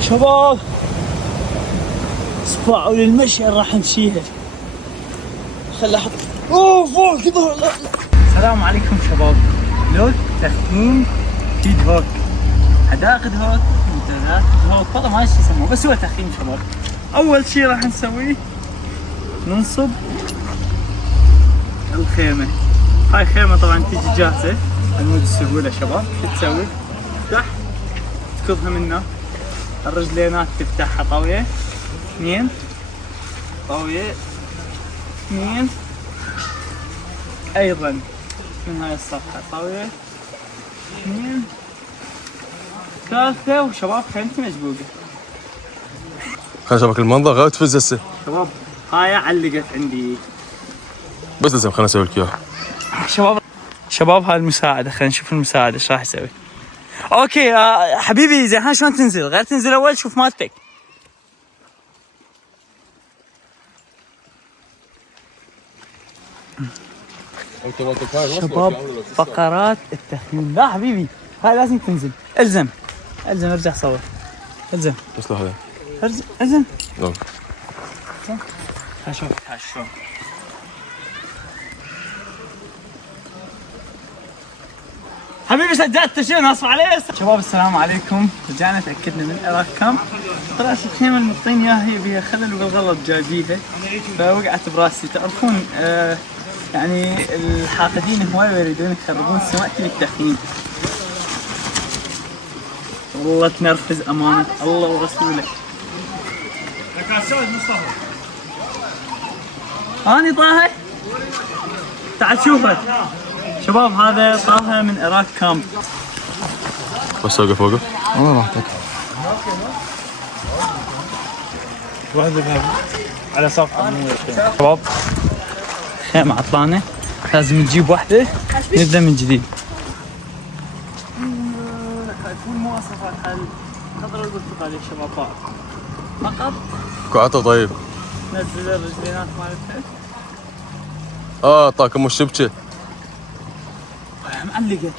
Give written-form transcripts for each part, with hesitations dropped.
شباب اسبوع للمشي راح نمشيها. خل احط فوق كذا. السلام عليكم شباب. لود تخييم جديد هوك، حدائق هوك، منتزهات هوك، والله ما ادري شو يسموه، بس هو تخييم شباب. اول شيء راح نسويه ننصب الخيمه. هاي خيمه طبعا تيجي جاهزه على مود السهوله شباب. شو تسوي؟ تفتح تكبها منه، الرجلينات تفتحها طاويه، اثنين طاويه، اثنين ايضا من هاي الصفحه طاويه، اثنين ثالثه. وشباب خيمتي مجبوقه. خلينا نشوفك المنظر غير تفز هسه شباب. هاي علقت عندي بس لازم خلينا نسوي لك اياها. شباب هاي المساعده. خلينا نشوف المساعده ايش راح يسوي. اوكي يا حبيبي زين. ها شلون تنزل؟ غير تنزل اول شوف مالتك. شباب فقرات التخييم. لا حبيبي هاي لازم تنزل. الزم ارجع صور. الزم بس لحظه الزم. نعم. شوف شلون. حبيبي سجلت شنو نصب عليه. شباب السلام عليكم. رجعنا تاكدنا من اراك كامب. طلعت الخيمه المعطين اياها هي بيها خلل وبالغلط جايبيها، فوقعت براسي. تعرفون يعني الحاقدين هواي يريدون يخربون سمعتي بالتخييم. والله تنرفز امانه الله ورسوله. هاني طه تعال شوفه شباب. هذا طه من اراك كامب. بس اوقف والله راحتك. واحد على صفحه شباب. خيمة عطلانة لازم نجيب واحدة نبدأ من جديد. تكون مواصفات حل خضر البرتقالي يا شباب فقط. قعدته طيب. نزل الرجلينات مالتها. طاقم الشبكة معلقت.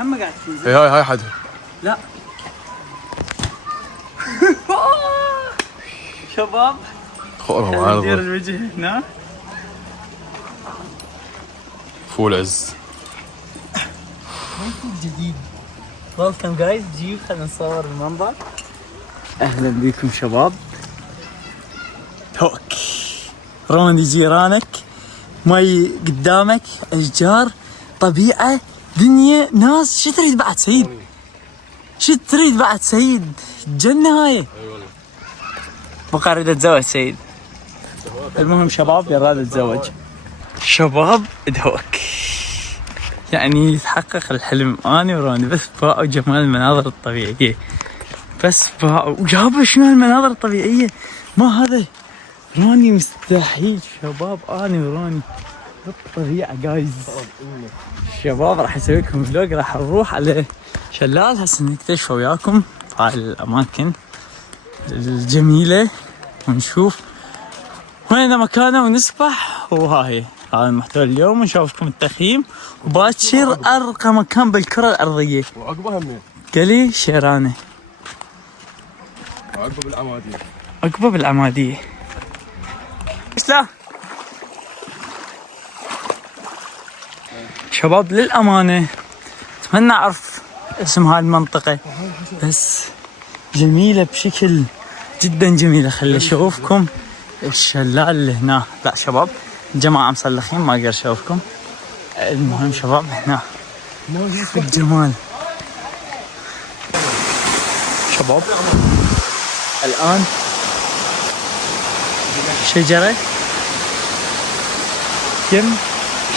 هم قاعد تنزل. هاي حد. لا شباب خورها ندير معانا الوجه هنا. فول عز جديد. ويلكم جايز. جيب خلينا نصور المنظر. اهلا بكم شباب. هوك روني جيرانك، مي قدامك، اشجار، طبيعه، دنيا، ناس. شو تريد بعد سيد؟ شو تريد بعد سيد؟ جنه هاي. بقى اريد اتزوج سيد. المهم شباب يلا نتزوج. شباب ادهوك يعني يتحقق الحلم. اني وروني بس باعوا جمال المناظر الطبيعيه. بس باعوا ويابا شنو هالمناظر الطبيعيه. ما هذا روني مستحيل شباب. اني وروني بالطبيعه جايز. شباب راح اسوي لكم فلوج. راح نروح على شلال هسه نكتشف وياكم هاي الاماكن الجميله ونشوف وين مكانه ونسبح. وهاي هذا المحتوى اليوم. ونشوفكم التخييم وباكر ارقى مكان بالكره الارضيه. وعقبها منين؟ قلي شيرانه. عقبه بالعماديه. عقبه بالعماديه. لا شباب للامانه اتمنى اعرف اسم هاي المنطقه، بس جميله بشكل جدا جميله. خلي اشوفكم الشلال اللي هنا. لا شباب الجماعه مصلخين ما اقدر اشوفكم. المهم شباب هنا الجمال. شباب الان شجره يم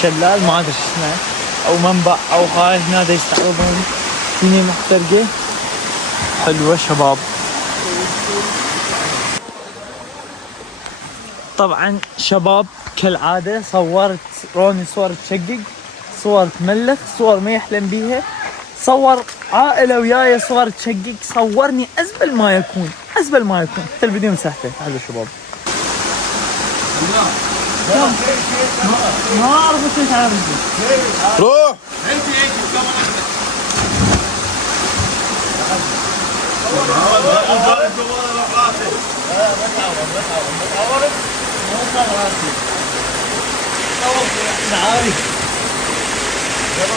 شلال ما ادري شو اسمه او منبع او هاي هنا دا يستعرضون فيني محترقه حلوه شباب. طبعا شباب كالعاده صورت روني صور تشقق، صور تملخ، صور ما يحلم بيها، صور عائله وياي، صور تشقق، صورني ازبل ما يكون. الفيديو مسحته. تعالوا شباب ما ربطت على رجلي. روح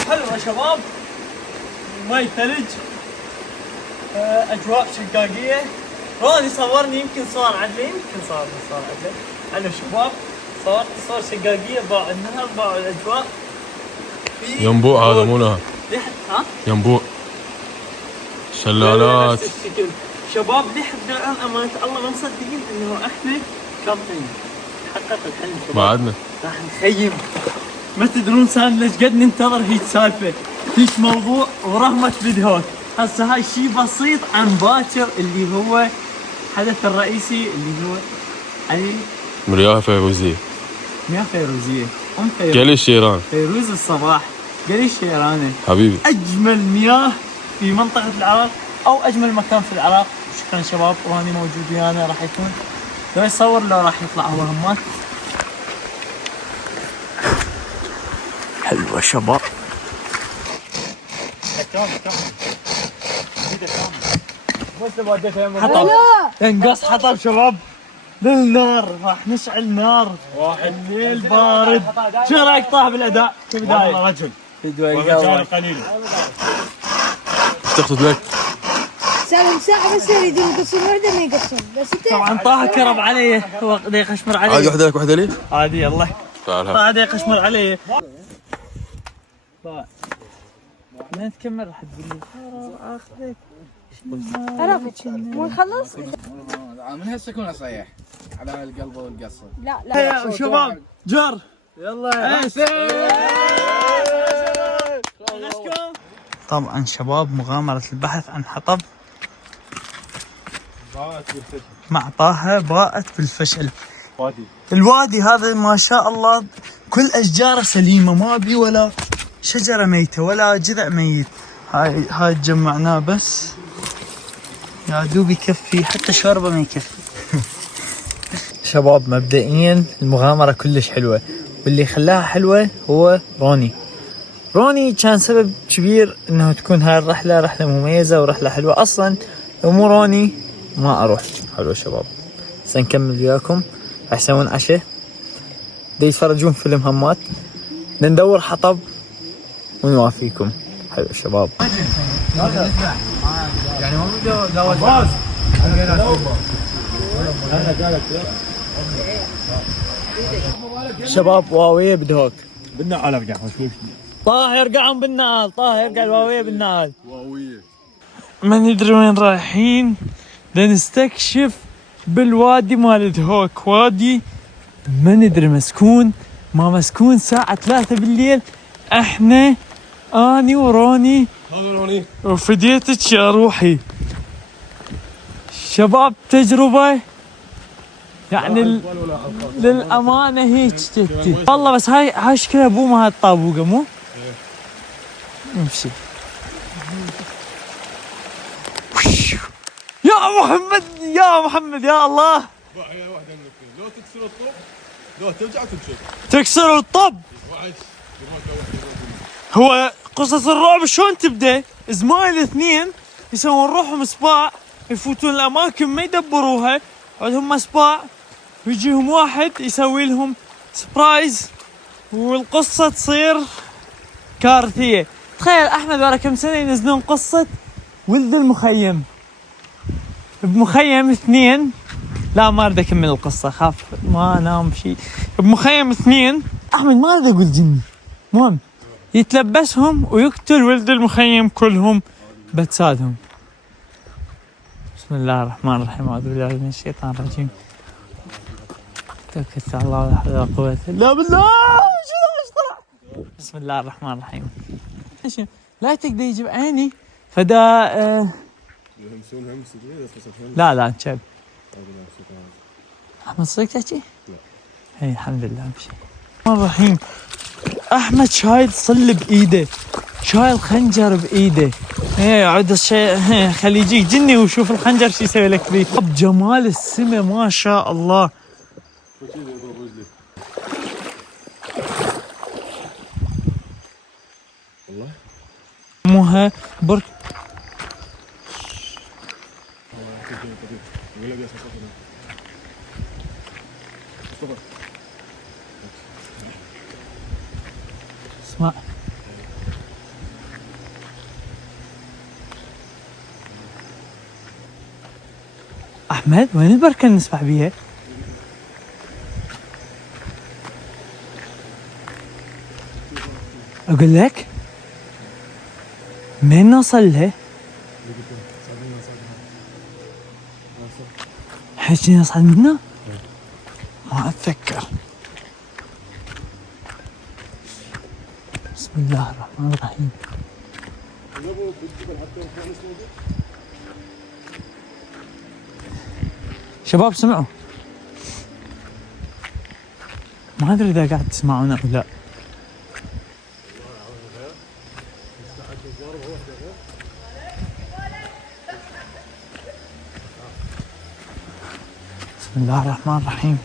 حلو يا شباب، مي ثلج، اجواء شقاقيه. روني صورني يمكن صور عدلي، يمكن صور عدلي. حلو شباب، صورت صور شقاقيه، باع النهر، باع الاجواء. ينبوع هذا مو نهر، ها؟ ينبوع شلالات. نفس الشكل. شباب لحد الان امانه الله ما مصدقين انه احنا كامبينج. حققت الحلم شباب. بعدنا راح نخيم. ما تدرون سان ليش قد ننتظر هيك سالفه، هيك موضوع ورغمة فيديوهات. هسه هاي شيء بسيط عن باكر اللي هو الحدث الرئيسي اللي هو علي مياه فيروزية، مياه فيروزية، ام فيروز، قلي الشيران فيروز الصباح، قلي الشيراني، حبيبي. اجمل مياه في منطقة العراق او اجمل مكان في العراق. شكرا شباب، راني موجود ويانا راح يكون لو يصور لو راح يطلع هو همات. حلوة شباب. حطب ينقص حطب شباب للنار، راح نشعل نار. الليل بارد. شو رايك طه بالاداء كبدايه؟ والله رجل والله قليل. تاخذ لك ساعة بس يريدون يقصون وحدة ما يقصون بس انت طبعا طه كرم علي، هو بده يخشمر علي. عادي، واحدة لك واحدة لي. عادي يلا. تعال طه بده يخشمر علي. ما تكمل راح تقول لي اخذك. عرفت ونخلص. من هسه اكون اصيح على القلب والقصه. لا لا يا شباب جر يلا. طبعا شباب مغامرة البحث عن حطب مع طه باءت بالفشل. الوادي هذا ما شاء الله كل اشجاره سليمه، ما بي ولا شجره ميته ولا جذع ميت. هاي جمعناه بس يا دوب يكفي، حتى شوربه ما يكفي. شباب مبدئيا المغامره كلش حلوه، واللي خلاها حلوه هو روني كان سبب كبير انه تكون هاي الرحله رحله مميزه ورحله حلوه. اصلا لو مو روني ما اروح. حلو شباب، سنكمل وياكم. راح يسوون عشاء، دا يتفرجون فيلم همات، ندور حطب ونوافيكم. حلو شباب. يعني مو جواز شباب واويه بدهوك بالنعال ارجع شوي. طه يرقعهم بالنعال، طه يرقع الواويه بالنعال. ما ندري وين رايحين، بدنا نستكشف بالوادي مال دهوك. وادي ما ندري مسكون ما مسكون. ساعة 3 بالليل احنا اني وروني وفديتك يا روحي. شباب تجربة يعني للأمانة هيك جدي والله. بس هاي شكلها بومة هاي الطابوقة مو؟ نمشي يا محمد يا محمد يا الله. لو تكسر الطب لو ترجع تمشي تكسر الطب. هو قصص الرعب شلون تبدا؟ زمايل اثنين يسوون روحهم صباع، يفوتون الاماكن ما يدبروها، عندهم صباع، ويجيهم واحد يسوي لهم سبرايز والقصه تصير كارثيه. تخيل احمد ورا كم سنه ينزلون قصه ولد المخيم بمخيم 2. لا ما اريد اكمل القصه، خاف ما انام شيء. بمخيم 2 احمد ما اريد اقول جني، المهم يتلبسهم ويقتل ولد المخيم كلهم بتسادهم. بسم الله الرحمن الرحيم، اعوذ بالله من الشيطان الرجيم، توكلت على الله ولا حول ولا قوه الا بالله. بسم الله الرحمن الرحيم. لا تقدر يجيب عيني فدا لا نشب احمد صدق تحكي؟ اي الحمد لله بشيء. الرحمن الرحيم. احمد شايل صل بايده، شايل خنجر بايده. عود الشيء خليه يجيك جني وشوف الخنجر شو يسوي لك فيه. جمال السماء ما شاء الله. والله موها برك. اسمع احمد، وين البركه اللي نسبح بيها؟ اقول لك مين نوصل لها؟ حجي نصعد منها؟ ما اتذكر. بسم الله الرحمن الرحيم. شباب سمعوا؟ ما ادري اذا قاعد تسمعون او لا. بسم الله الرحمن الرحيم.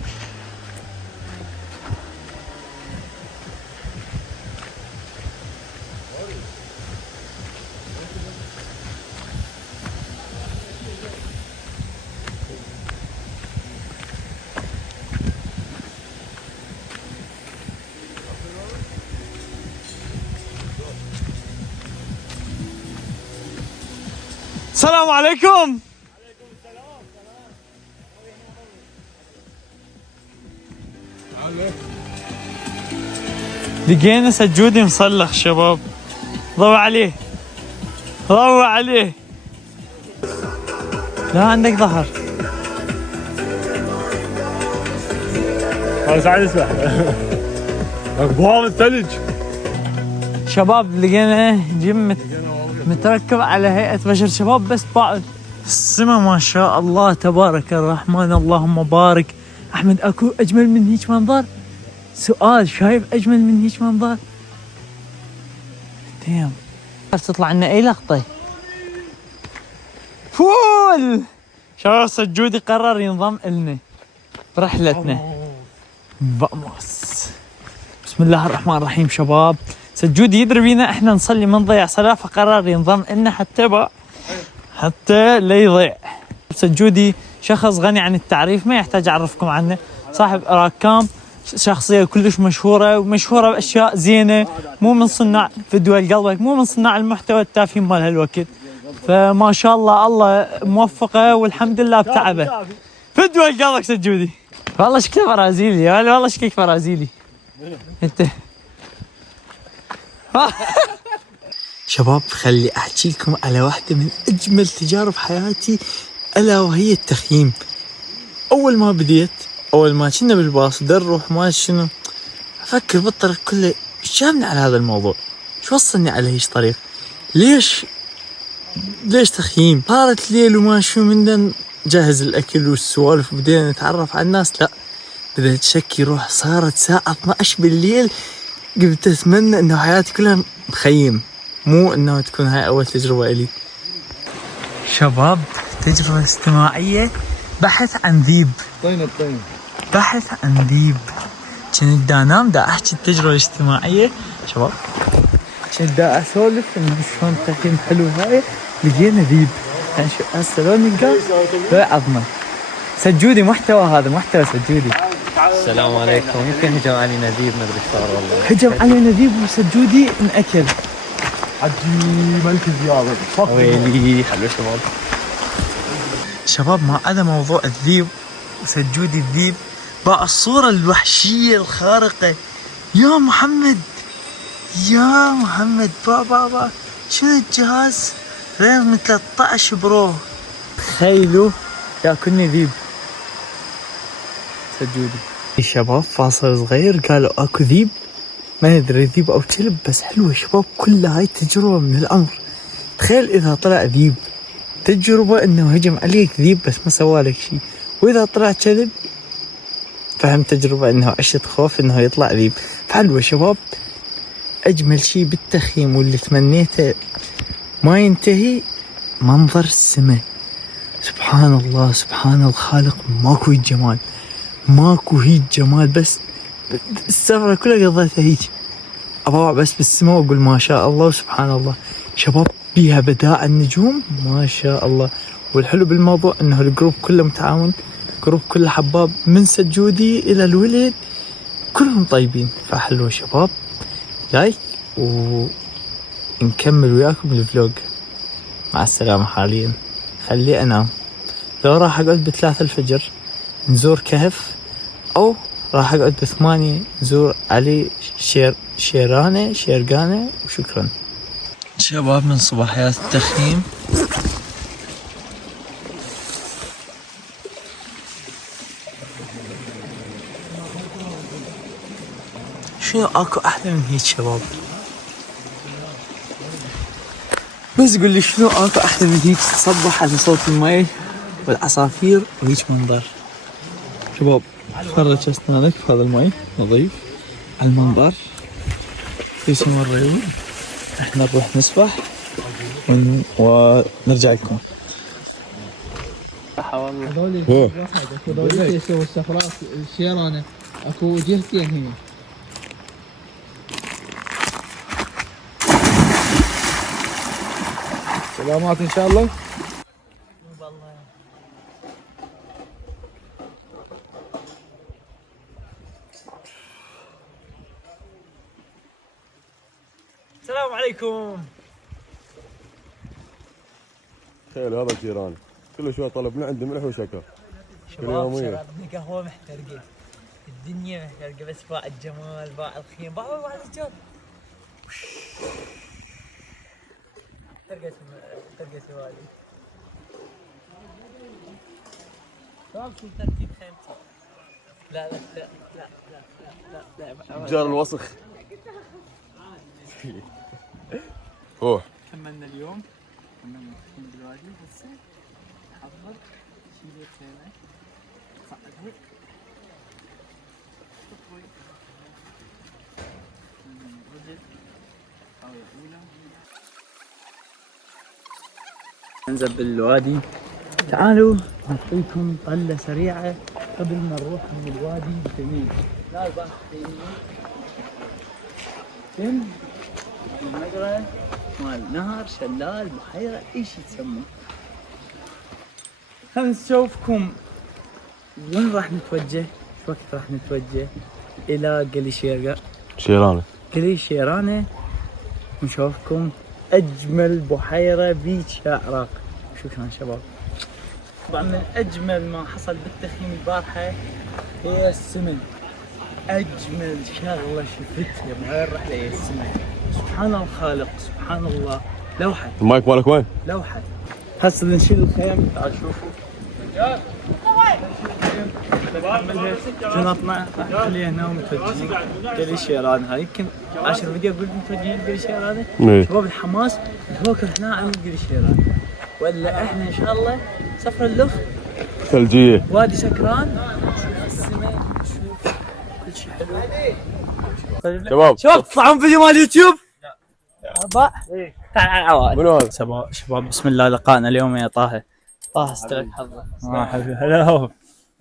السلام عليكم. لقينا سجودي مصلخ شباب، ضوى عليه ضوى عليه. لا عندك ظهر. هذا سعد يسبح بوام الثلج. شباب لقينا جيم متركب على هيئة بشر شباب، بس بعد السما ما شاء الله تبارك الرحمن اللهم بارك. احمد اكو اجمل من هيك منظر؟ سؤال، شايف اجمل من هيك منظر؟ ديم تطلع لنا اي لقطة فول. شباب سجودي قرر ينضم لنا برحلتنا. فاموس. بسم الله الرحمن الرحيم. شباب سجودي يدري بينا احنا نصلي ما نضيع صلاة، فقرر ينضم لنا حتى لا يضيع. سجودي شخص غني عن التعريف، ما يحتاج اعرفكم عنه. صاحب راكام، شخصية كلش مشهورة ومشهورة باشياء زينة، مو من صناع فيديو قلبك، مو من صناع المحتوى التافه مال هالوقت. فما شاء الله الله موفقه والحمد لله بتعبه. فيديو قلبك سجودي. والله شكله برازيلي، والله شكلك برازيلي انت. شباب خلي احكي لكم على واحدة من اجمل تجارب حياتي، الا وهي التخييم. اول ما كنا بالباص نروح ما شنو افكر بالطريق كله، ايش جابني على هذا الموضوع؟ شو وصلني على هيش طريق؟ ليش تخييم؟ صارت ليل وما شو من نجهز الاكل والسوالف وبدينا نتعرف على الناس. لا بدأت شكي روح، صارت ساعة 12 بالليل قلت اتمنى انه حياتي كلها مخيم، مو انه تكون هاي اول تجربة الي. شباب تجربة استماعية، بحث عن ذيب. بحث عن ذيب. كنت دا انام دا احكي التجربة الاجتماعية شباب، كنت دا اسولف انه شلون التخييم حلو هاي، لقينا ذيب. يعني شو هسه لو نلقاه له عظمة. سجودي محتوى، هذا محتوى سجودي. السلام عليكم. يمكن هجم علينا ذيب، ما ادري ايش صار والله. هجم علينا ذيب وسجودي انأكل. عجيب ملك الذياب. ويلي حلو شباب. شباب ما عدا موضوع الذيب وسجودي الذيب، بقى الصورة الوحشية الخارقة. يا محمد با شنو الجهاز؟ ريم 13 برو. تخيلوا ياكلني ذيب سجودي. الشباب فاصل صغير، قالوا اكو ذيب، ما ندري ذيب او كلب، بس حلوة شباب. كل هاي تجربة من الامر. تخيل اذا طلع ذيب، تجربة انه هجم عليك ذيب بس ما سوالك شيء، واذا طلع كلب فهم تجربة انه عشت خوف انه يطلع ذيب. حلوة شباب. اجمل شيء بالتخييم واللي تمنيته ما ينتهي منظر السماء. سبحان الله سبحان الخالق، ماكو جمال، بس السفرة كلها قضيتها هيك اطلع بس بالسماء واقول ما شاء الله وسبحان الله. شباب بيها بداء النجوم ما شاء الله. والحلو بالموضوع انه الجروب كله متعاون، جروب كله حباب من سجودي الى الولد كلهم طيبين. فحلو شباب، لايك ونكمل وياكم الفلوج. مع السلامة. حاليا خلي انام، لو راح اقعد ب3 الفجر نزور كهف، او راح اقعد ب8 نزور علي شيرقانة. وشكرا شباب من صباحيات التخييم. شنو اكو احلى من هيك شباب؟ بس قول لي شنو اكو احلى من هيك تصبح على صوت المي والعصافير وهيك منظر. شباب فرج اسنانك في هذا المي نظيف على المنظر. ليش مريون؟ احنا نروح نسبح ونرجع لكم. هذول يسووا السفرات الشيرانه اكو جهتين هنا. سلامات ان شاء الله. السلام عليكم. تخيل هذا جيران كل شوي طلب من عندي ملح وشكر. شباب شربنا قهوة محترقة، الدنيا محترقة بس باع الجمال، باع الخيم، باع الرجال. محترقة الوالي. شباب شو ترتيب خيمتي؟ لا لا لا لا لا لا لا جار الوسخ. روح. كملنا اليوم، كملنا الخيم بالوادي هسه نحضر شيل الخيمة صعدها تطوي رجل الطاولة الأولى. ننزل بالوادي. تعالوا نعطيكم طلة سريعة قبل ما نروح من الوادي الجميل. لا البحر فين؟ المجرى مال نهر، شلال، بحيرة، اي شي تسمى. خلنا نشوفكم وين راح نتوجه. شو وقت راح نتوجه؟ الى قلي قلي شيرانة، ونشوفكم اجمل بحيرة بيج العراق. شكرا شباب. طبعا من اجمل ما حصل بالتخييم البارحة هي السمن. اجمل شغلة شفتها بهاي الرحلة هي السمن. سبحان الخالق، سبحان الله. لوحة المايك مالك وين؟ لوحة. هسه نشيل الخيم. تعال شوفوا شنطنا راح نخليها هنا ومتوجهين قلي شيران. هاي يمكن 10 فيديو قلت متوجهين قلي شيران. شباب الحماس نتوكل هنا على قلي شيران، ولا احنا ان شاء الله سفر اللخ ثلجية وادي سكران. نشوف السماء، نشوف كل شيء حلو. شباب تطلعون فيديو مال يوتيوب؟ لا تعال عواد. منو هذا؟ شباب بسم الله لقائنا اليوم يا طه. طه استلك حظك. حبيبي هلا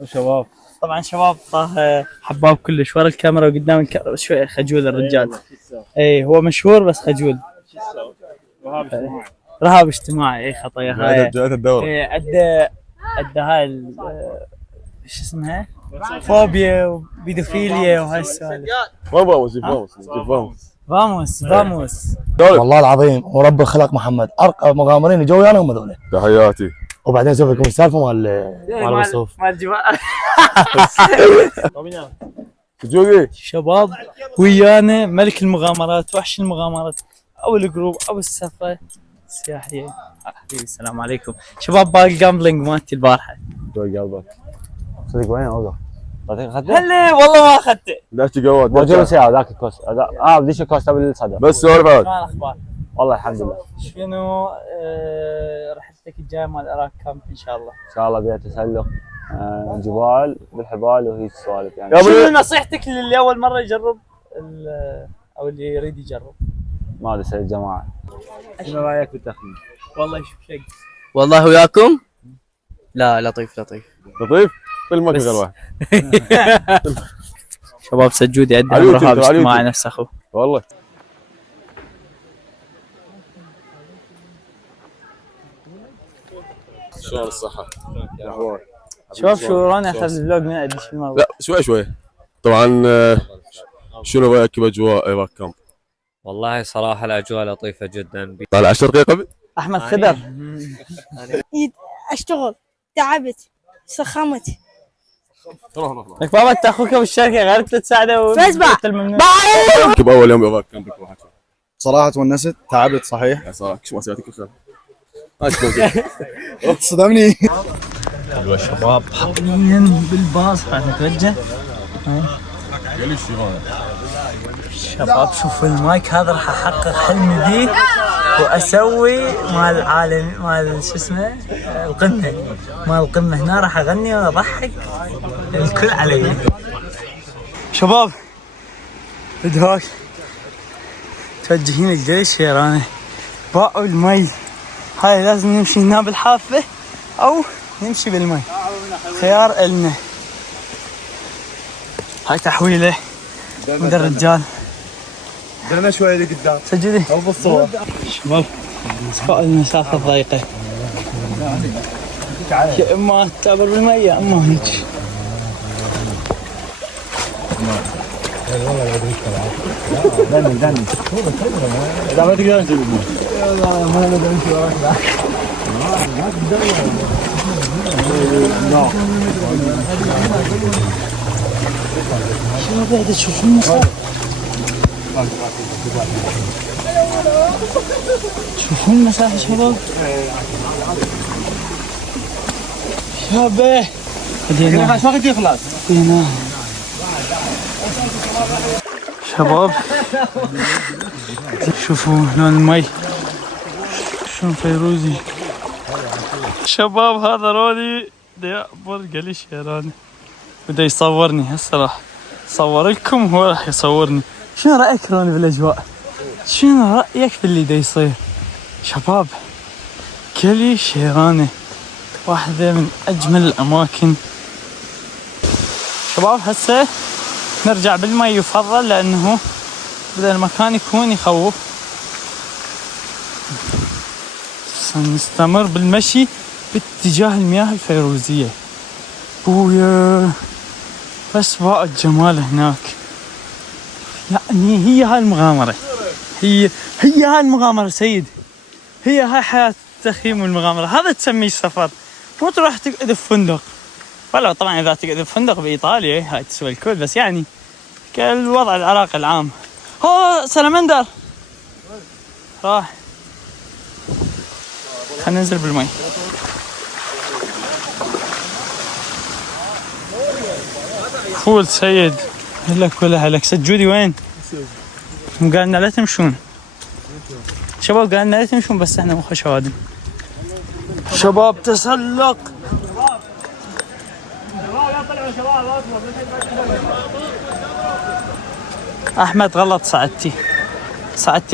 شباب. طبعا شباب طه حباب كلش ورا الكاميرا وقدام الكاميرا، بس شوي خجول الرجال. اي هو مشهور بس خجول. رهاب اجتماعي. اي خطيه هاي. جاءت الدورة. اي عنده هاي شو اسمها؟ فوبيا وبيدوفيليا وهاي السوالف. فاموس. والله العظيم ورب الخلق محمد ارقى مغامرين جو انا هم هذول. تحياتي. وبعدين اسوي لكم السالفه مال الوصوف مال الجوال. جوقي شباب ويانا ملك المغامرات، وحش المغامرات، او الجروب او السفره السياحيه. حبيبي السلام عليكم شباب. باقي الجامبلينج مالتي البارحه. قلبك صدق وين اوقف؟ هلا والله ما اخذته. ليش تقوت؟ موجود ساعه ذاك الكوست بديش الكوست بالصدى. بس سولف عاد. شلون الاخبار؟ والله الحمد لله. شنو رحلتك الجايه مال العراق كامب ان شاء الله؟ ان شاء الله بيها تسلق جبال بالحبال وهيك سوالف يعني. شنو نصيحتك للي اول مره يجرب او اللي يريد يجرب؟ ما ادري سيد الجماعه. شنو رايك بالتخمين؟ والله شوف شق. والله وياكم؟ لا لطيف. لطيف؟ فيلمك غير واحد. شباب سجودي عندنا رهاب اجتماعي نفس اخوه. والله شلون الصحة؟ شباب شو راني اخذ الفلوج من ادش في الموضوع. لا شوي طبعا. شنو رايك باجواء ايباك كامب؟ والله صراحة الأجواء لطيفة جدا. طالع 10 دقيقة قبل؟ احمد خضر اشتغل تعبت سخمت لك بابا انت اخوك بالشركه غيرت تساعده فاسمع ركب اول يوم ايباك كامب بك واحد. صراحة تونست تعبت صحيح يا صراحة شو ما سويت كل خير. صدمني. حلوة الشباب. حاليا بالباص راح نتوجه. شباب شوفوا المايك هذا راح احقق حلمي ذي واسوي مال العالم مال شو اسمه القمه مال القمه هنا راح اغني واضحك الكل علي. شباب بدهاك توجهين الجيش شيرانه باعوا المي هاي لازم نمشي هنا بالحافه او نمشي بالمي خيار النا. هاي تحويله من الرجال دعنا شوي لقدام. سجلي او بالصور. شباب سواء المسافة ضيقة يا اما تعبر بالماء يا اما هيك. اذا ما تقدر تجيب الماء. شباب قاعد تشوفون المسافة شوفون المسافة شباب شباب بدينا ما قد يخلص. بدينا شباب شوفوا لون المي شلون فيروزي. شباب هذا روني دا برقة لي شيراني بدا يصورني هسه راح صور لكم وهو راح يصورني. شنو رأيك روني بالاجواء؟ شنو رأيك باللي دا يصير؟ شباب كلي شيراني واحدة من اجمل الاماكن. شباب هسه نرجع بالمي يفضل لانه بدا المكان يكون يخوف. سنستمر بالمشي باتجاه المياه الفيروزية. بويا بس باء الجمال هناك. يعني هي هاي المغامرة هي هاي المغامرة سيد. هي هاي حياة التخييم والمغامرة. هذا تسميه سفر مو تروح تقعد في فندق. ولو طبعا اذا تقعد في فندق بايطاليا هاي تسوى الكل بس يعني كالوضع العراقي العام. هو سلمندر راح خلينا ننزل بالمي. فول سيد هلك ولا هلك. سجودي وين؟ قالنا لا تمشون شباب قالنا لا تمشون بس احنا مو خشوادم. شباب تسلق احمد غلط ساعدتي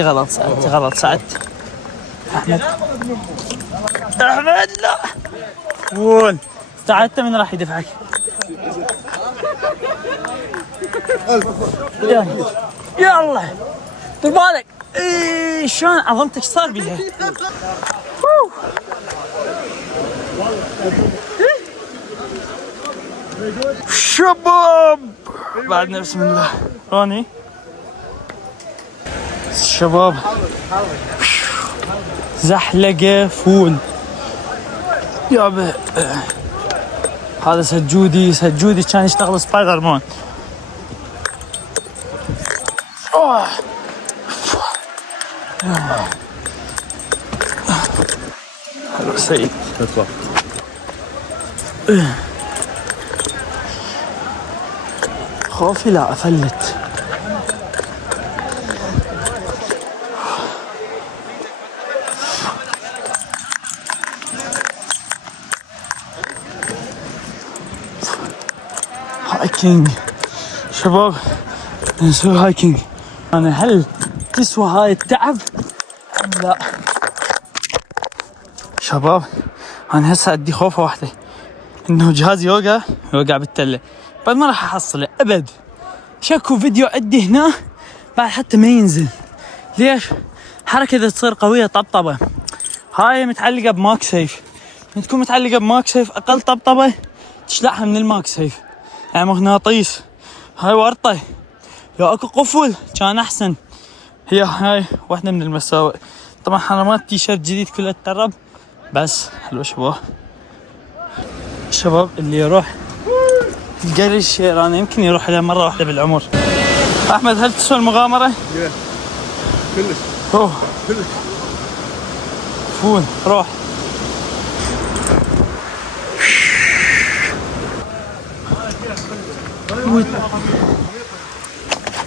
غلط ساعدتي احمد لا فول ساعدته من راح يدفعك. يلا دير بالك. شلون عظمتك صار بيها. شباب بعدنا بسم الله روني. شباب زحلقة فول يابا. هذا سجودي كان يشتغل سبايدر مان. حلو سيد. خوفي لا افلت. هايكينج شباب نسوي هايكينج. انا هل تسوى هاي التعب؟ لا شباب انا هسه عندي خوفه واحده انه جهازي يوقع بالتله بعد ما راح احصله ابد. شكو فيديو عندي هنا بعد حتى ما ينزل. ليش؟ حركه اذا تصير قويه طبطبه. هاي متعلقه بماك سيف تكون متعلقة بماك سيف أقل طبطبة تشلعها من الماك سيف، يعني مغناطيس. هاي ورطة، لو اكو قفل كان أحسن. هاي واحدة من المساوئ. طبعا حرامات تيشيرت جديد كله ترب بس حلو شباب. الشباب اللي يروح القرية الشيرانة يمكن يروح لها مرة واحدة بالعمر. أحمد هل تسوى المغامرة؟ كلش. أوه كلش. فون روح.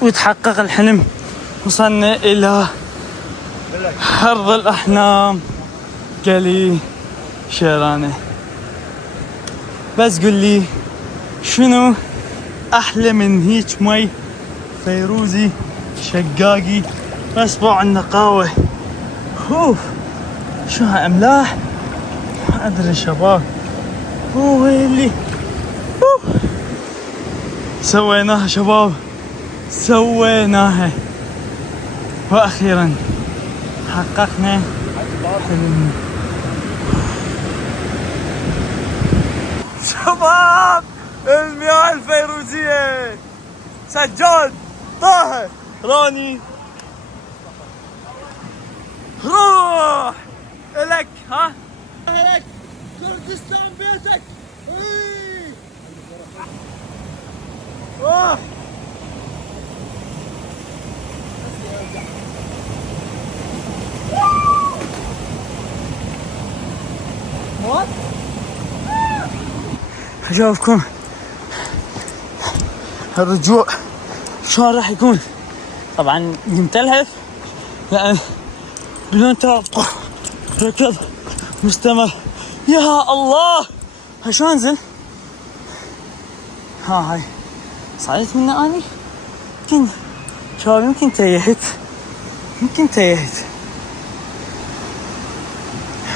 وتحقق الحلم، وصلنا إلى أرض الأحلام قلي شيرانة. بس قل لي شنو أحلى من هيك مي فيروزي شقاقي أسبوع النقاوة. أوف شو هالأملاح ما أدري شباب. ويلي سويناها شباب، سويناها وأخيرا حققنا حلمنا. شباب المياه الفيروزية سجاد طه راني روح إلك ها إلك كردستان بيتك. روح أجاوبكم الرجوع شلون راح يكون. طبعا متلهف لأن بدون توقف ركض مستمر. يا الله شلون انزل. هاي صعدت منه اني يمكن شباب، يمكن تيهت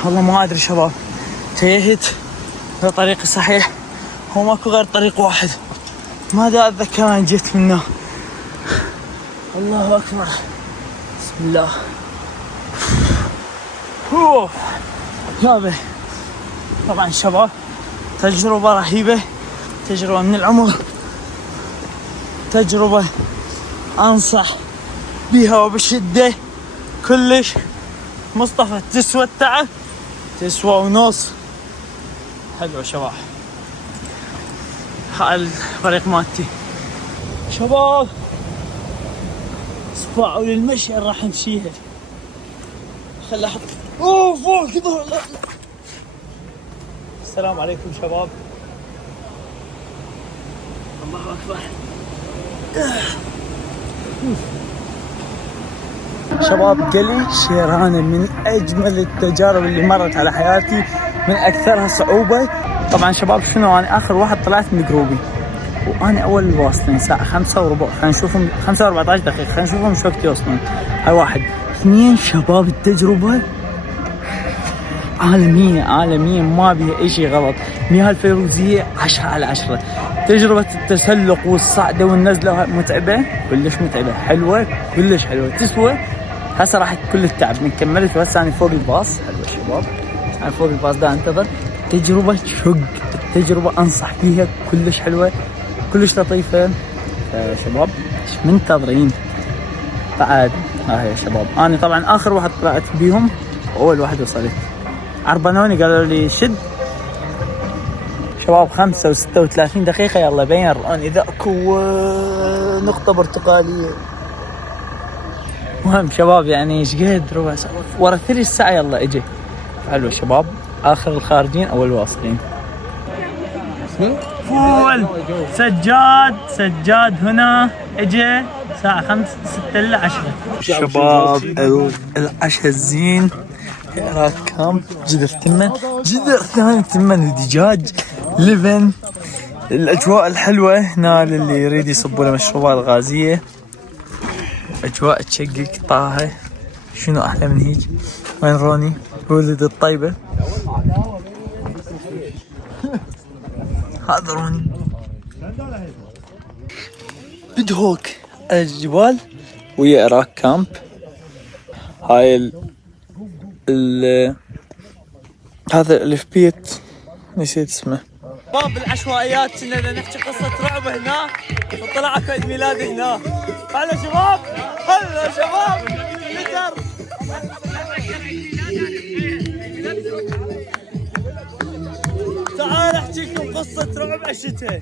والله ما ادري شباب. تيهت الطريق الصحيح هو ماكو غير طريق واحد، ماذا اتذكر ان جيت منه. الله اكبر بسم الله. يابا طبعا شباب تجربة رهيبة، تجربة من العمر، تجربة انصح بها وبشدة كلش. مصطفى تسوى التعب، تسوى ونص. حلو شباب هاي الطريق مالتي شباب. اصبعوا للمشي راح نمشيها. خلي احط فوق كذا. السلام عليكم شباب. الله اكبر. شباب قلي شيرانة من اجمل التجارب اللي مرت على حياتي، من اكثرها صعوبة. طبعا شباب شنو انا اخر واحد طلعت من جروبي وانا اول الواصلين الساعة 5:15. خلينا نشوفهم 5:14 دقيقة، خلينا نشوفهم شو وقت يوصلون. هاي واحد. اثنين شباب التجربة عالمية ما بيها اي شيء غلط. مياه الفيروزية 10/10. تجربة التسلق والصعدة والنزلة متعبة كلش، متعبة حلوة كلش حلوة، تسوى. هسه راح كل التعب من كملت بس انا فوق الباص. حلوة شباب انا فوق الباص دا انتظر. تجربة شق، التجربة انصح فيها كلش حلوة كلش لطيفة. شباب منتظرين بعد. هاي يا شباب انا طبعا اخر واحد طلعت بيهم، اول واحد وصلت عربنوني قالوا لي شد شباب 5 و36 دقيقة. يلا بين الرؤون اذا اكو نقطة برتقالية. مهم شباب يعني ايش قد ربع ساعة ورا 3 ساعة يلا اجي. حلو شباب اخر الخارجين اول واصلين. فول سجاد هنا اجي الساعة 5:06 شباب العشاء الزين. راك كامب جدر ثاني تمن ودجاج لبن. الاجواء الحلوة هنا للي يريد يصبوا له مشروبات غازية. اجواء تشقق طاهة. شنو احلى من هيك. وين روني ولد الطيبة. هذا روني بدهوك الجبال ويا راك كامب. هاي هذا الألف بيت نسيت اسمه. باب العشوائيات كنا بدنا نحكي قصة رعب هنا وطلع اكو عيد ميلاد هنا. هلا شباب، هلا شباب، بيتر. تعال احكي لكم قصة رعب عشتها.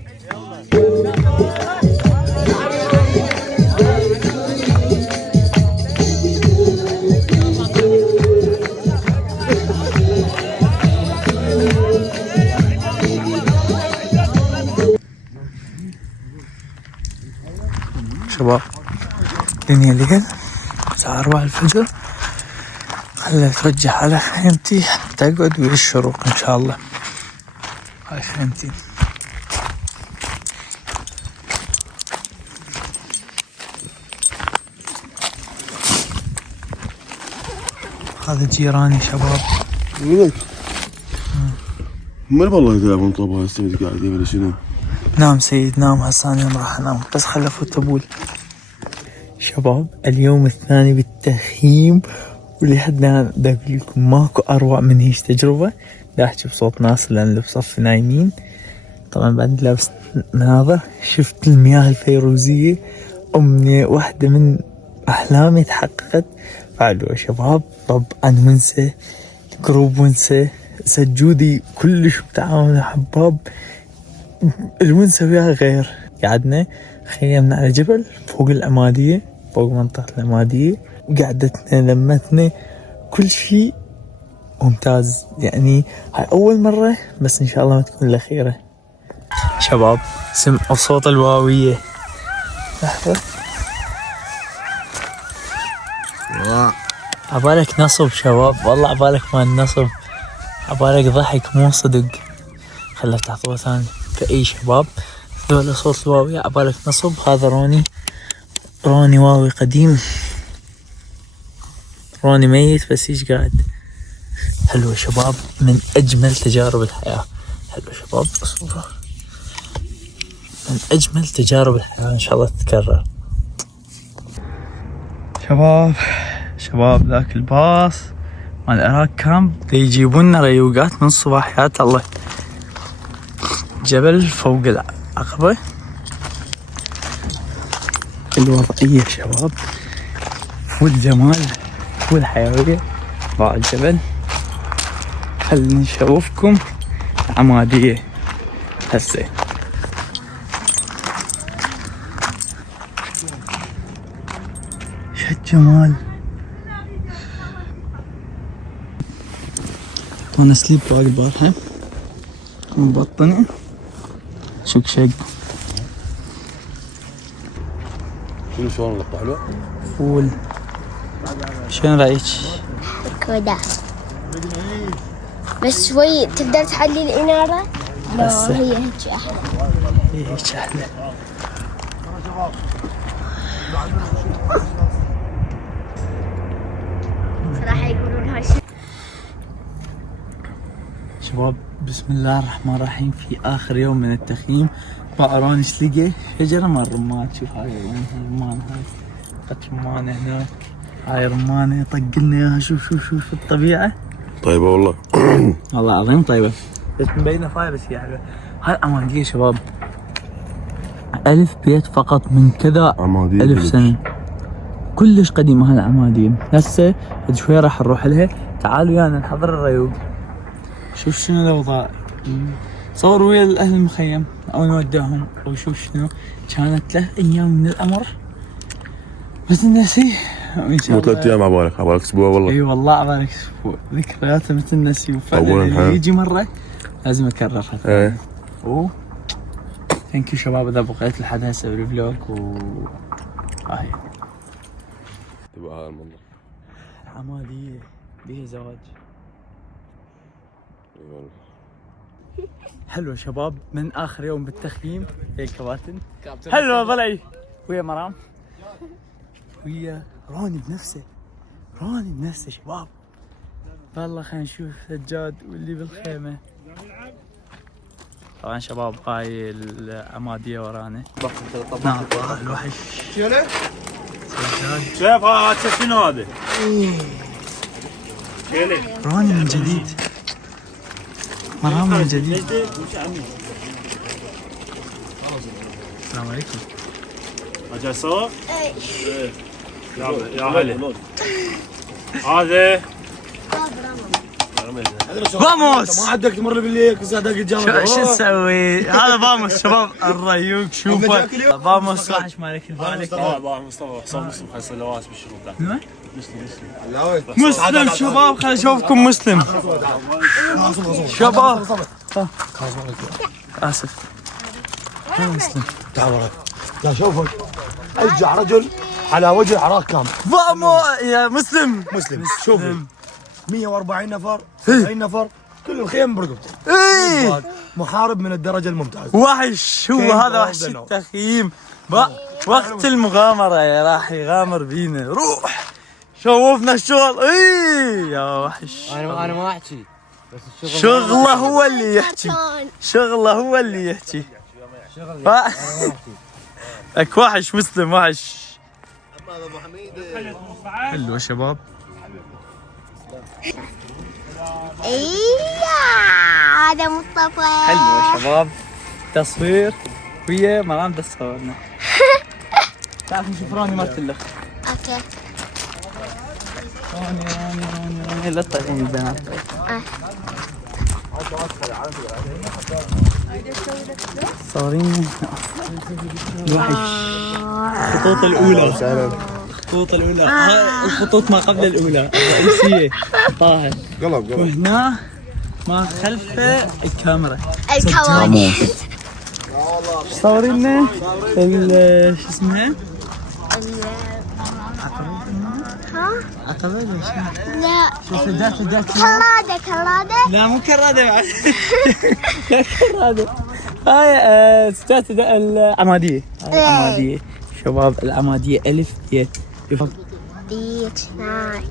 شباب الدنيا ليل الساعة 4 الفجر، خليت اتوجه على خيمتي حتى اقعد ويا الشروق ان شاء الله. هاي خيمتي. هذا جيراني شباب. منك؟ ما والله يلعبون طابة هسه قاعدين ولا شنو؟ نام سيد نام، هسه انا راح انام بس خل افوت ابول. شباب اليوم الثاني بالتخييم، ولهدنا دا اقول لكم ماكو اروع من هيج تجربة. دا احكي بصوت ناس لان اللي بصف نايمين. طبعا بعد لابس ناظر شفت المياه الفيروزية، امنية واحدة من احلامي تحققت. فعلوا شباب طبعا ونسة جروب ونسة سجودي كلش بتعاون حباب. الونسة وياها غير. قعدنا خيمنا على جبل فوق العمادية، فوق منطقة العمادية، وقعدتنا لمتنا كل شيء ممتاز. يعني هاي أول مرة بس إن شاء الله ما تكون الأخيرة. شباب سمعوا صوت الواوية. لحظة عبالك نصب شباب، والله عبالك ما النصب، عبالك ضحك مو صدق. خلنا افتح صوت ثاني. فأي شباب ذولا صوت الواوية عبالك نصب. هذا روني واوي قديم، روني ميت بس ايش قاعد. حلوة شباب، من أجمل تجارب الحياة. حلوة شباب، صورة من أجمل تجارب الحياة، إن شاء الله تتكرر. شباب ذاك الباص مال العراق كامب يجيبونا ريوقات من صباحيات الله. جبل فوق العقبة. الوضعية شباب والجمال والحيوية ضاع الجبل. خلينا نشوفكم عمادية هسه. شو الجمال. وانا سليب باقي البارحة مبطنة شق. شنو شلون اللقطة حلوة؟ فول. شنو رايك؟ كودا بس شوي تقدر تحلي الإنارة؟ لا هي هيك أحلى. هي هيك أحلى. صراحة يقولون هاي شباب بسم الله الرحمن الرحيم. في آخر يوم من التخييم طائران ايش لقى؟ شجرة مال رمان. شوف هاي الرمان، هاي قد رمانة هناك، هاي رمانة طق لنا اياها. شوف الطبيعة طيبة والله. والله العظيم طيبة، بس مبينة فايروس يعني. هاي عمادية شباب، 1000 بيت فقط من كذا عمادية 1000 سنة، كلش قديمة هالعمادية. هسه بعد شوي راح نروح لها. تعالوا ويانا نحضر الريوق. شوف شنو الأوضاع. صوروا ويا الأهل المخيم أو نوداهم أو شوف شنو. كانت 3 أيام من الأمر بس نسي. مو 3 أيام عبالك أسبوع والله. اي والله عبالك أسبوع. ذكريات مثل نسي، وفعلا اللي يجي مرة لازم أكررها. ايه ثانك يو شباب إذا بقيت لحد هسه بالفلوج. هاي تبقى هذا المنظر. عمادية بيها زواج. اي والله. حلو شباب، من آخر يوم بالتخييم. هي الكباتن حلوة ضلعي ويا مرام ويا روني بنفسه شباب. والله خلينا نشوف سجاد واللي بالخيمة. طبعا شباب هاي العمادية ورانا. نعم الوحش سجاد. شايف هذا شنو هذا؟ روني من جديد. مرام من جديد. السلام عليكم. جاي سوا؟ ايه. يا هلا. هذا فاموس. ما عندك تمر لي بالليل صدق الجامعة. شو نسوي؟ هذا فاموس شباب الريوق شوفه. فاموس راح مالك البالك. مصطفى حسام مسلم حسن لواس بالشغل. مسلم شباب خليني اشوفكم مسلم. شباب اسف. مسلم. تعال وراك. لا شوفك. ارجع رجل على وجه العراق كامل. فامو يا مسلم. مسلم شوفي 140 نفر 70 نفر كل الخيم برقبته. ايه محارب من الدرجة الممتازة. وحش هو هذا وحش التخييم. وقت المغامرة راح يغامر بينا. روح شوفنا الشغل. ايه يا وحش. انا ما احكي بس شغله هو اللي يحكي. شغله هو اللي يحكي. لك وحش مسلم وحش. حلو يا شباب. هذا مصطفى. حلو يا شباب. تصوير ويا مرام تصورنا. تعرف نشوف راني مرت لك. اوكي. راني لا تطلعين البنات. صارين وحش. الخطوط الأولى. الخطوط الأولى. الخطوط ما قبل الأولى الرئيسية. طاهر. وهنا ما خلف الكاميرا. الكواليس. صورينا شو اسمها؟ عقبة ولا شو؟ لا. سداد كرادة. لا مو كرادة بعد. لا كرادة. هاي سداد العمادية. العمادية شباب العمادية ألف يت. ديت هاي.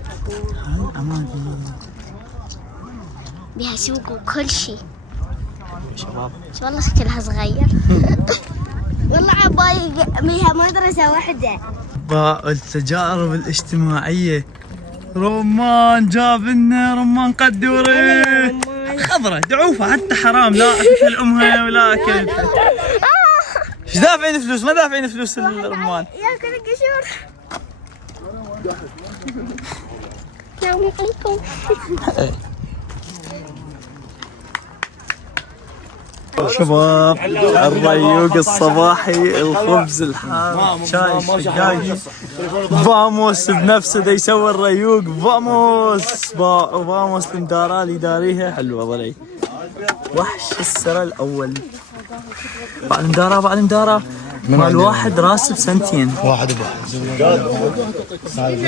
العمادية بها سوق وكل شيء. شباب والله شكلها صغير. والله عبالي بها مدرسة واحدة. التجارب الاجتماعية. رمان جاب لنا رمان قدوري خضرة دعوفة حتى حرام لا اكل امها ولا اكل. ايش دافعين فلوس؟ ما دافعين فلوس الرمان. ياكل القشور. السلام عليكم. شباب الريوق الصباحي الخبز الحار شاي الشقاقي. فاموس بنفسه دا يسوي الريوق. فاموس المدارة اللي داريها حلوة ضلي. وحش السرى الأول. بعد مدارة مال واحد راسب سنتين. واحد تعال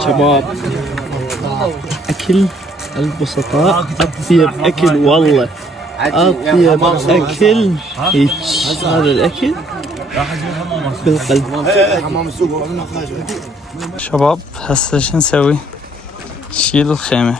شباب أكل البسطاء أطيب أكل والله. أطيب أكل هيك. هذا الأكل بالقلب. شباب هسه شو نسوي؟ نشيل الخيمة.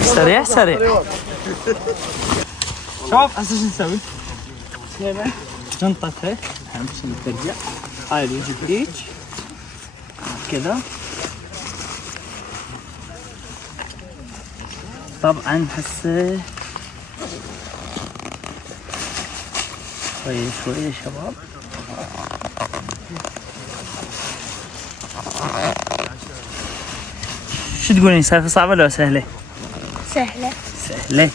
سريع شباب هسه شو نسوي؟ شنطتها اهم شيء ترجع. هاي اللي يجي هيك كذا. طبعا هسه شوي يا شباب. شو تقولين سالفة صعبة ولا سهلة؟ سهلة. سهلة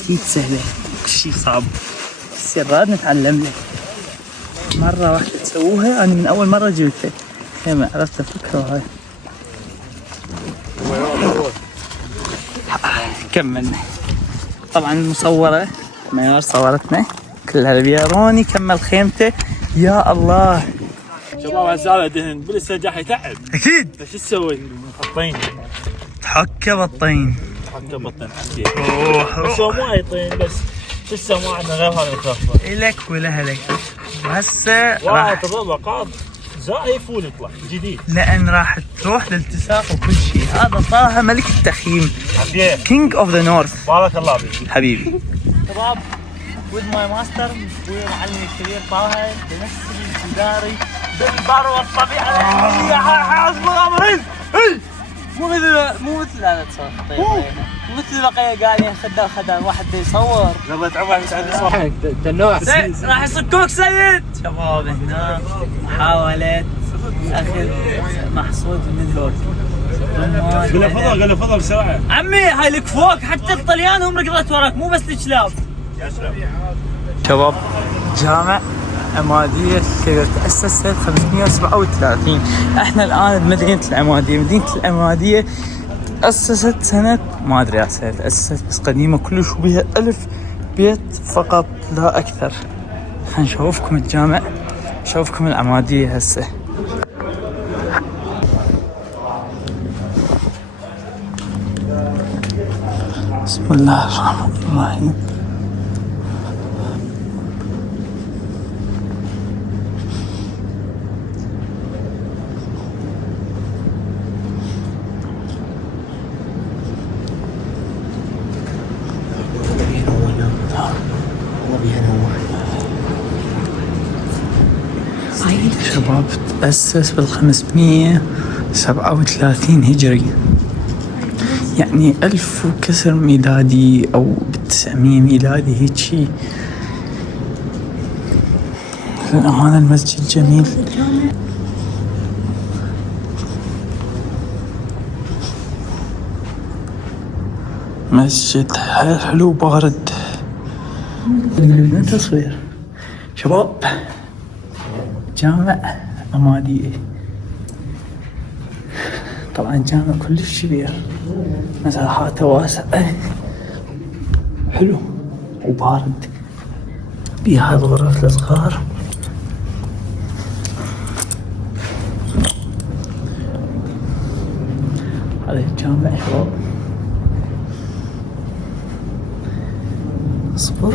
أكيد سهلة. شي صعب بس يراد نتعلم له. مرة واحدة تسووها. أنا من أول مرة جبتها خيمة عرفت الفكرة هاي. كملنا طبعا المصورة ميار صورتنا كلها البياروني كمل خيمته. يا الله شباب هسه هذا دهن بالسجاح يتعب. أكيد. شو تسوي؟ الطين تحكه بالطين. حتى بطن حكي. بس هو مو اي طين بس لسه ما عندنا غير هذا الخفه. إلك ولهلك. وهسه راح تضربه قاض زائف ويطلع جديد. لان راح تروح للالتساق وكل شيء. هذا طه ملك التخييم. حبيت. كينج اوف ذا نورث. بارك الله فيك حبيبي. شباب with my master ومعلمي الكبير طه بنفس الجداري بالبر والطبيعه. حاسب غامرين. مو مثل هذا تصور خطير. مو مثل بقيه قاعدين خدام واحد يصور. يلا تعبوا بس عندي صور. تنوع. راح يصكوك سيد. شباب هنا محاولة اخذ محصول من ذوك. قل له فضل قل له فضل بسرعه. عمي هاي لك فوق حتى الطليان هم ركضت وراك مو بس الكلاب. شباب جامع عمادية الكبير تأسست 537. احنا الآن بمدينة العمادية. مدينة العمادية تأسست سنة ما أدري سنة تأسست بس قديمة كلش وبها 1000 بيت فقط لا أكثر. خلينا نشوفكم الجامع نشوفكم العمادية هسه. بسم الله الرحمن الرحيم. شباب تأسس بال537 هجري يعني 1000 وكسر ميلادي أو ب900 ميلادي هيك شي. للأمانة المسجد جميل. مسجد حلو بارد. تصوير شباب جامع عمادية. طبعا جامع كلش كبير مساحاته واسعة حلو وبارد. بيها الغرف الصغار. هذا الجامع شباب. اصبر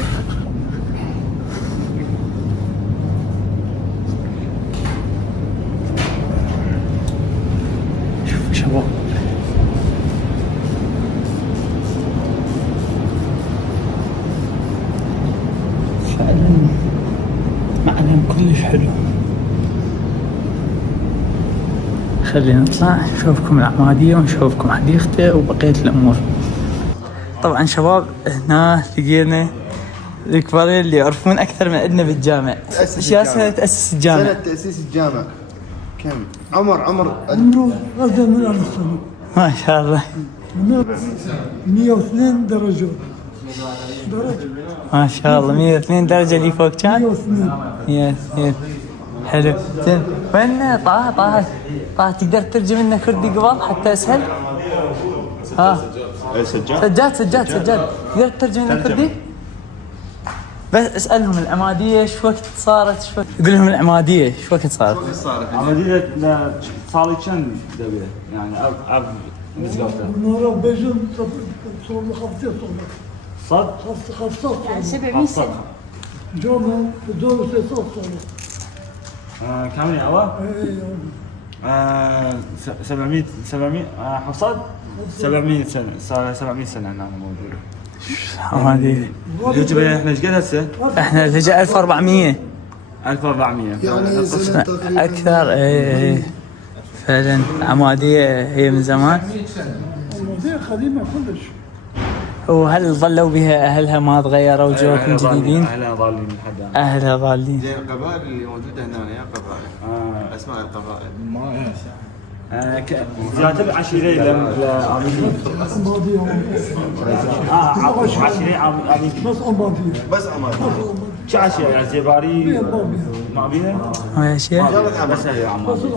شوف شباب فعلا معلم كلش حلو. خلينا نطلع نشوفكم العمادية ونشوفكم حديقته وبقية الأمور. طبعا شباب هنا لقينا الكبارين اللي يعرفون أكثر من عندنا بالجامع. ايش سنة تأسس الجامع؟ سنة تأسيس الجامع كم؟ عمر عمره أكثر من 1000 سنة. ما شاء الله 102 درجة. ما شاء الله 102 درجة اللي فوق كان؟ 102. حلو زين. وين طه تقدر تترجم لنا كردي قبل حتى اسهل؟ ها سجاد تقدر تترجم لنا كردي؟ بس اسألهم العمادية شو وقت صارت شو وقت؟ قول لهم العمادية شو وقت صارت؟ عملية صار لي كم دبي يعني أب مزقوطة. نورا بيجون صار له 5 سنة. صد 5 700 سنة. جامع بدور 6 سنة. كم يا أبا؟ 700 حصاد 700 سنة صار 700 سنة هنا موجودة. عمادية الهجرة احنا ايش قد هسه؟ احنا الهجرة 1400 يعني سنة تقريبا أكثر. ايه فعلا عمادية هي من زمان. المواضيع قديمة كلش. وهل ظلوا بها أهلها ما تغيروا وجوكم جديدين؟ أهلها ظالين لحد الآن. أهلها ظالين. زين القبائل اللي موجودة هنا يا قبائل أسماء القبائل زيادة العشيرة لعاملين عشيرة عاملين بس عمادية. شو عشيرة يعني زيباري ما بيها؟ ما شيء. بس هي عمادية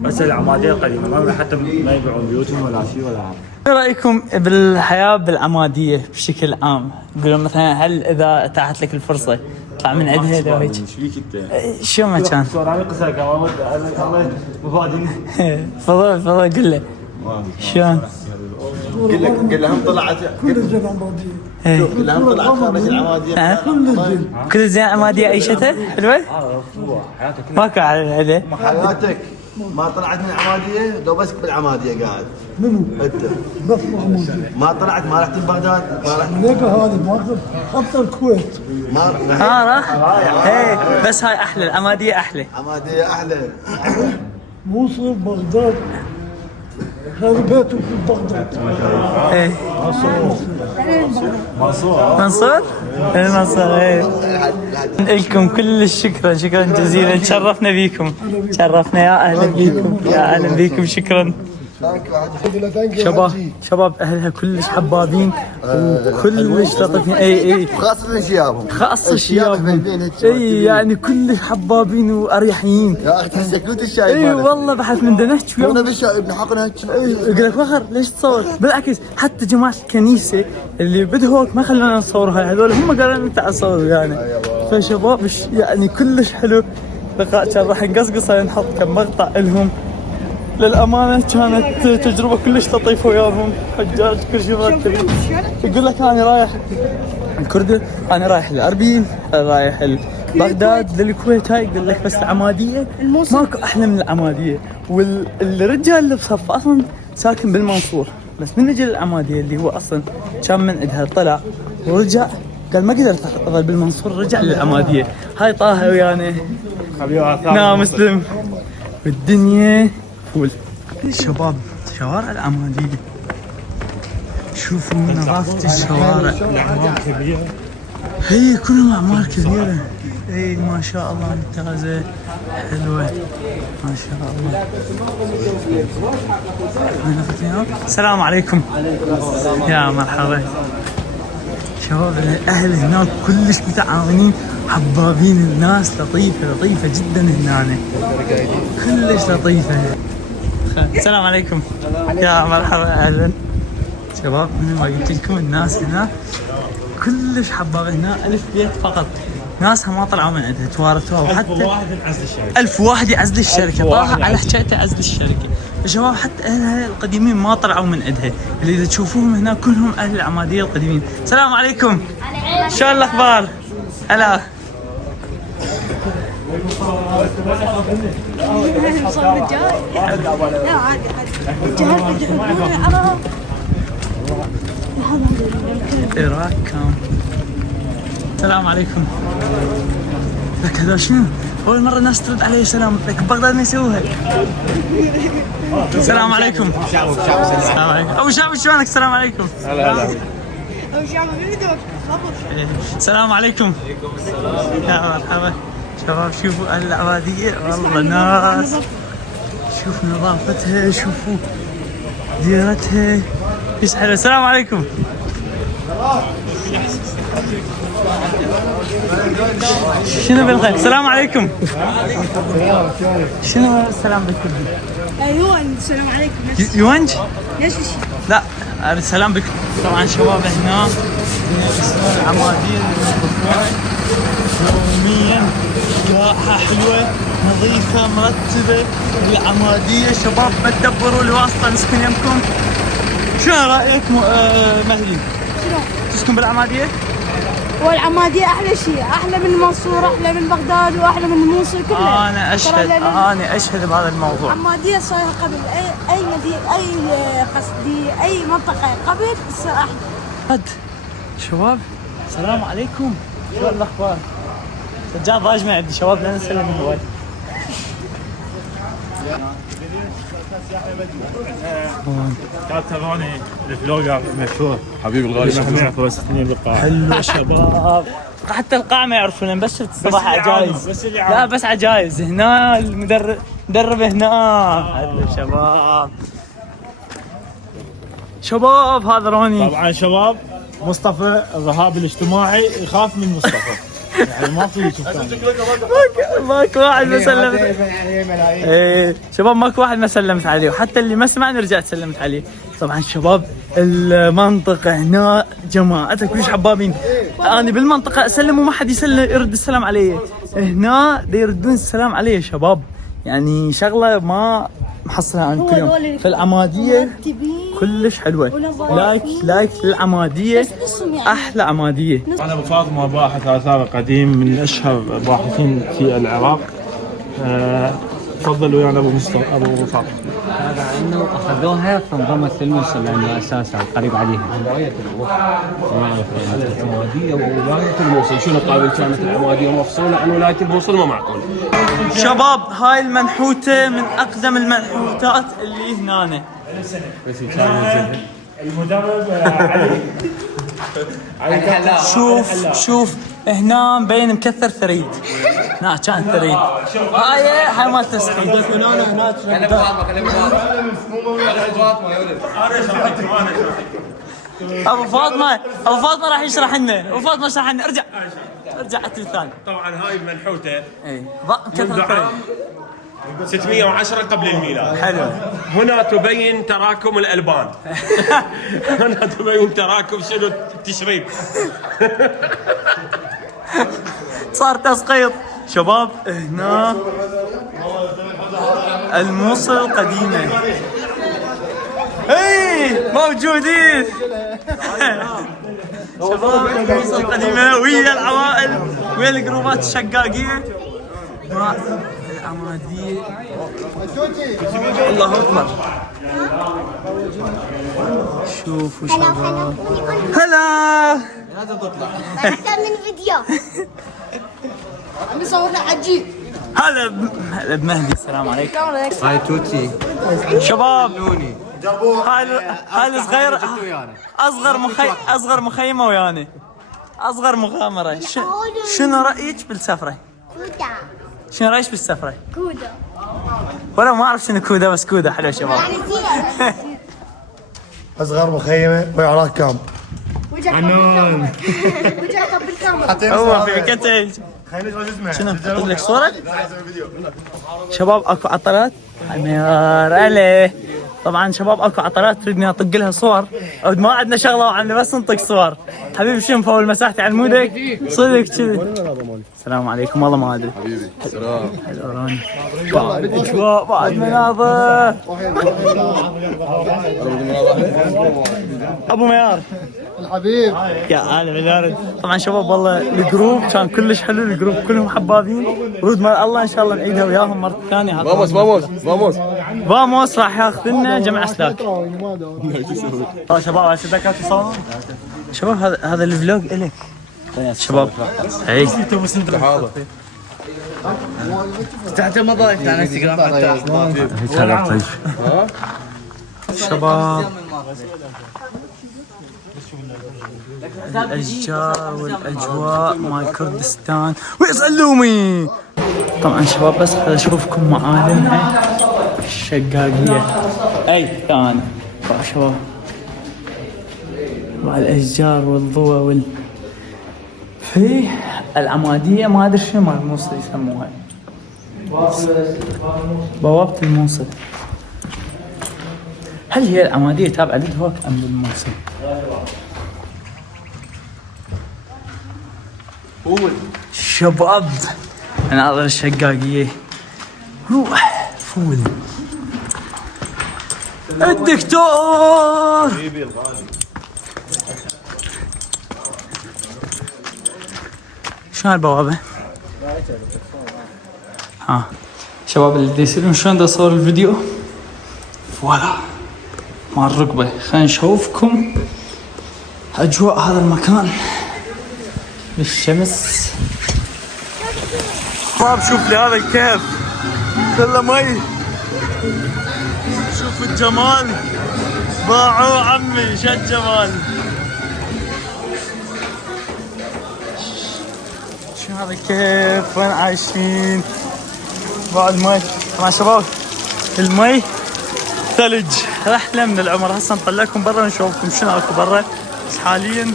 بس العمادية القديمة ما حتى ما يبيعون بيوتهم ولا شيء ولا عام. ايه رايكم بالحياه بالعماديه بشكل عام؟ يقولون مثلا هل اذا اتاحت لك الفرصه تطلع من عندها لو هيك؟ ايش فيك انت؟ شو ما كان؟ انا قصرك الله مفادني. فضل قل له شلون؟ قل لهم طلعت كل الزين عمادية. شوف قل لهم طلعت خارج العمادية. كل الزين عمادية عيشتها حلوة؟ ماكو عليه. حياتك ما طلعت من العمادية لو بس بالعمادية قاعد. منو؟ انت بس عمادية. ما طلعت ما رحت بغداد ما رحت ليك هذه ما حتى الكويت. ما راح؟ ايه بس هاي احلى، العمادية احلى. عمادية احلى. موصل بغداد. هذا بيته في بغداد. ايه منصور؟ ايه منصور ايه. لكم كل الشكر، شكرا جزيلا، تشرفنا بيكم، تشرفنا، يا اهلا بيكم، يا اهلا بيكم، شكرا. شباب اهلها كلش حبابين وكلش لطيفين. اي خاصة شيابهم. خاصة شيابهم. اي يعني كلش حبابين واريحيين. يا اخي تحسك كنت الشايب. اي والله بحث من دنهش وياهم. انا بالشايب نحقنا هيك. يقول لك فخر ليش تصور؟ بالعكس حتى جماعة الكنيسة اللي بدهوك ما خلونا نصور هاي، هذول هم قالوا لنا تعال صور يعني. فشباب يعني كلش حلو لقاء، كان راح نقصقص نحط كم مقطع لهم. للأمانة كانت تجربة كلش لطيفة وياهم، حجاج كل شيء مرتب. يقول لك أنا رايح الكردة، أنا رايح لأربيل، رايح بغداد، للكويت، هاي يقول لك بس العمادية ماكو أحلى من العمادية. والرجال اللي بصف أصلا ساكن بالمنصور، بس من اجى للعمادية اللي هو أصلا كان من عندها طلع ورجع، قال ما قدرت أظل بالمنصور، رجع للعمادية. هاي طه ويانا نعم مسلم بالدنيا فول. شباب شوارع العمادية، شوفوا نظافة الشوارع، هي كلهم أعمار كبيرة. اي ما شاء الله ممتازة حلوة ما شاء الله. السلام عليكم. يا مرحبا. شباب الأهل هناك كلش متعاونين، حبابين، الناس لطيفة جدا هنا، كلش لطيفة. السلام عليكم. يا مرحبا أهلا. شباب من ما قلت لكم الناس هنا كلش حبابة، هنا 1000 بيت فقط، ناسها ما طلعوا من عندها، توارثوها، وحتى 1000 واحد يعزل الشركة. 1000 واحد يعزل الشركة، طاها على حكايته عزل الشركة. الشباب حتى أهلها القديمين ما طلعوا من عندها، اللي إذا تشوفوهم هنا كلهم أهل العمادية القديمين. السلام عليكم. شو الأخبار؟ هلا. إيراك كام. السلام عليكم. لك هذا شنو؟ أول مرة الناس ترد علي سلام، لك بغداد ما يسووها. السلام عليكم. السلام عليكم. أبو شعب شلونك؟ السلام عليكم. هلا هلا. أبو شعب السلام عليكم. يا مرحبا. شباب شوفوا أهل العبادية والله ناس، شوفوا نظافتها، شوفوا ديرتها ايش حلو. السلام عليكم. شنو بالخير؟ السلام عليكم. شنو السلام بالكردي؟ يوانج. السلام عليكم. يوانج؟ ليش لا السلام بك. طبعا شباب هنا العمادية يوميا راحة حلوة نظيفة مرتبة. العمادية شباب ما تدبروا لي واسطة نسكن يمكم. شو رأيك مهدي؟ شنو؟ تسكن بالعمادية؟ والعمادية أحلى شيء، أحلى من المنصورة، أحلى من بغداد، وأحلى من الموصل كلها. أنا أشهد بهذا الموضوع. العمادية صايرة قبل أي مدينة، أي قصدي أي منطقة قبل تصير أحلى. شباب السلام عليكم. شو الأخبار؟ سجاد ضايج ما عندي شباب، لا نسلم من هواي. كانت تابعوني الفلوجر مشهور حبيبي الغالي، ما يعرفوا بس اثنين بالقاعة. حلو شباب. حتى القاعة ما يعرفون، بس شفت الصباح عجايز. لا بس عجايز هنا، المدرب هنا. حلو شباب. شباب هذا روني. طبعا شباب مصطفى الرهاب الاجتماعي يخاف من مصطفى. يعني ما في شيء ثاني. ماكو واحد ما سلمت. ايه شباب ماكو واحد ما سلمت عليه، وحتى اللي ما سمعني رجعت سلمت عليه. طبعا شباب المنطقة هنا جماعتها كلش حبابين. انا بالمنطقة اسلم وما حد يرد السلام علي، هنا يردون السلام علي شباب. يعني شغلة ما محصلها عن كل يوم. في العمادية كلش حلوه. لايك للعماديه، احلى عماديه. انا ابو فاطمه باحث اثار قديم من اشهر الباحثين في العراق. تفضل ويانا ابو فاطمه. هذا انه اخذوها في منظمه الموصل لانه اساسها قريب عليها. العماديه وولايه الموصل، شنو قابل كانت العماديه مفصوله عن ولايه الموصل ما معقول. شباب هاي المنحوته من اقدم المنحوتات اللي هنا. المدرب علي شوف هنا مبين مكثر ثريد. هنا كان ثريد. هاي ما تسقي. ابو فاطمه راح يشرح لنا. ابو فاطمه اشرح لنا. ارجع التمثال. طبعا هاي المنحوته اي مكثر ثريد 610 قبل الميلاد. حلو. هنا تبين تراكم الالبان. هنا تبين تراكم شنو التشريب. صار تسقيط. شباب هنا الموصل القديمة. اي موجودين. شباب الموصل القديمة ويا العوائل ويا الجروبات الشقاقية مع العمادية. الله اكبر. شوفوا شباب. هلا لازم تطلع احسن من فيديو. عم يصورنا عجيب. هلا بمهدي. السلام عليكم. هاي توتي شباب هاي الصغير اصغر مخيمه وياني. اصغر مغامره. شنو رايك بالسفره؟ كودا. شنو رايك بالسفره؟ كودا. ولا ما اعرف شنو كودا، بس كودا حلو شباب. يعني زين. اصغر مخيمه وعراق كامب. وجهك بالكاميرا. هو في كتج. شنو احط لك صوره؟ شباب اكو عطلات حمير عليه. طبعا شباب اكو عطلات تريدني اطق لها صور، ما عندنا شغله وعندنا بس نطق صور. حبيبي شنو مفول مساحتي عن مودك؟ صدق كذي. السلام عليكم. والله ما ادري. حبيبي سلام. حلوراني. بعد اجواء بعد مناظر. ابو ميار الحبيب يا عالم الارض. طبعا شباب والله الجروب كان كلش حلو. الجروب كلهم حبابين. ورود مال الله ان شاء الله نعيدها وياهم مره ثانيه. فاموس راح ياخذ لنا جمع اسلاك. طيب شباب هسه دكات تصور. شباب هذا الفلوج الك شباب. اي تحت المضايف على انستغرام حتى. شباب الاشجار والاجواء مال كردستان ويسلومي. طبعا شباب بس اشوفكم معالمها الشقاقيه. اي كان شباب مع الاشجار والضوء في العماديه. ما ادري شنو مال الموصل يسموها. بوابه الموصل. هل هي العماديه تابعه للهوك ام للموصل؟ شباب ناظر الشقاقيه. روح فول الدكتور. شنو هالبوابه؟ شباب اللي يسألون شلون بدي اصور الفيديو، فوالا مع الركبه. خلينا نشوفكم اجواء هذا المكان بالشمس. شباب شوف لي هذا الكهف كله مي. شوف الجمال. باعوه عمي شو الجمال. شو هذا الكيف. وين عايشين بعد مي. طبعا شباب المي ثلج. رحلة من العمر. هسه نطلعكم برا نشوفكم شنو اكو برا. بس حاليا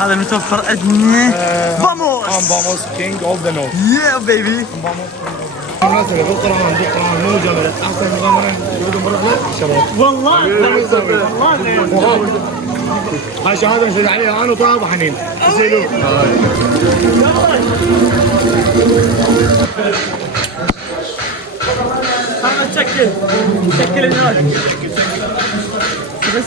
هذا المتوفر عندنا. فاموس كينج اوف ذا نورث. يا بيبي. بالقران مو جمل. احسن مغامره يريدون بالرحله شباب. والله هاي شهاده نشهد عليها انا وطه ابو حنين. زينوا هذا شكل هناك. بس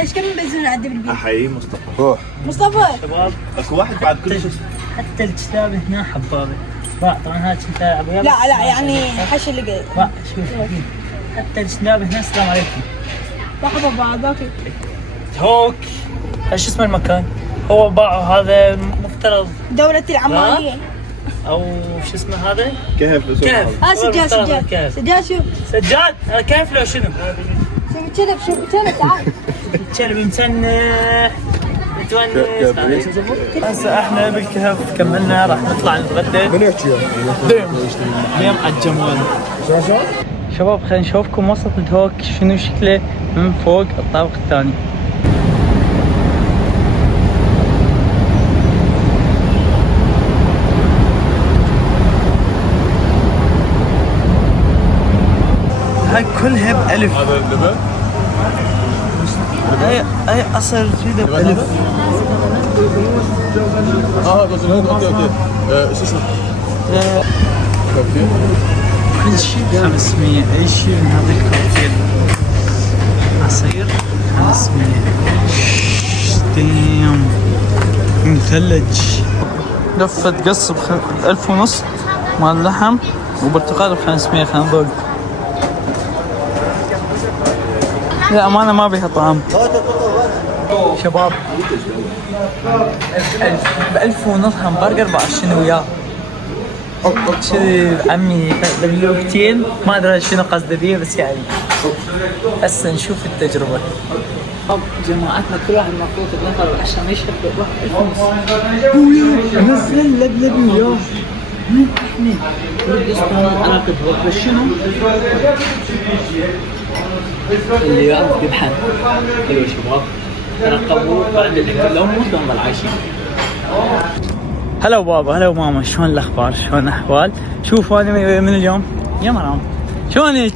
ايش كم بنزين نعدي بالبيت؟ احيي مصطفى. مصطفى شباب اكو واحد بعد كل شيء. حتى الكتاب هنا حبابه. لا طبعا هذا كنت ابغى. لا يعني حش اللي قايل. لا شوف حتى الكتاب هنا. السلام عليكم. مرحبا بعضك. هوك ايش اسم المكان؟ هو باعوا هذا مفترض دولة العمالية. او شو اسمه هذا؟ كهف. سجاد شوف. سجاد هذا كيف لو شنو؟ شوف الكلب تعال. الكلب مسنح متونس. هسه احنا بالكهف كملنا راح نطلع نتغدى. من يحكي اليوم على الجمال. شباب خلينا نشوفكم وسط الهوك شنو شكله من فوق الطابق الثاني. هاي كلها بألف. هذا اللبن؟ هاي أصل كذا بألف. بس اوكي. شو اسمه؟ كل شيء 500. اي شيء من هذا الكوكتيل عصير 500. ديم مثلج. لفة قص ب1500 مال لحم وبرتقال ب500. خلينا نذوق. لا أمانة ما بيها طعم. شباب ب1000 ونص همبرجر بعشرين وياه. كذي عمي بالوقتين ما ادري شنو قصده فيه بس يعني هسه نشوف التجربة. جماعتنا كل واحد مفروض بنفر عشان يشرب يروح 1000 ونص. نزل اللبلبي وياه. من احنا ورد اسمه علاقة بس شنو؟ اللي يعرف يبحث. حلو شباب ترقبوا بعد الاكل لو موت نضل عايشين. هلا بابا هلا ماما شلون الاخبار شلون الاحوال؟ شوفوا انا من اليوم يا مرام شلونك؟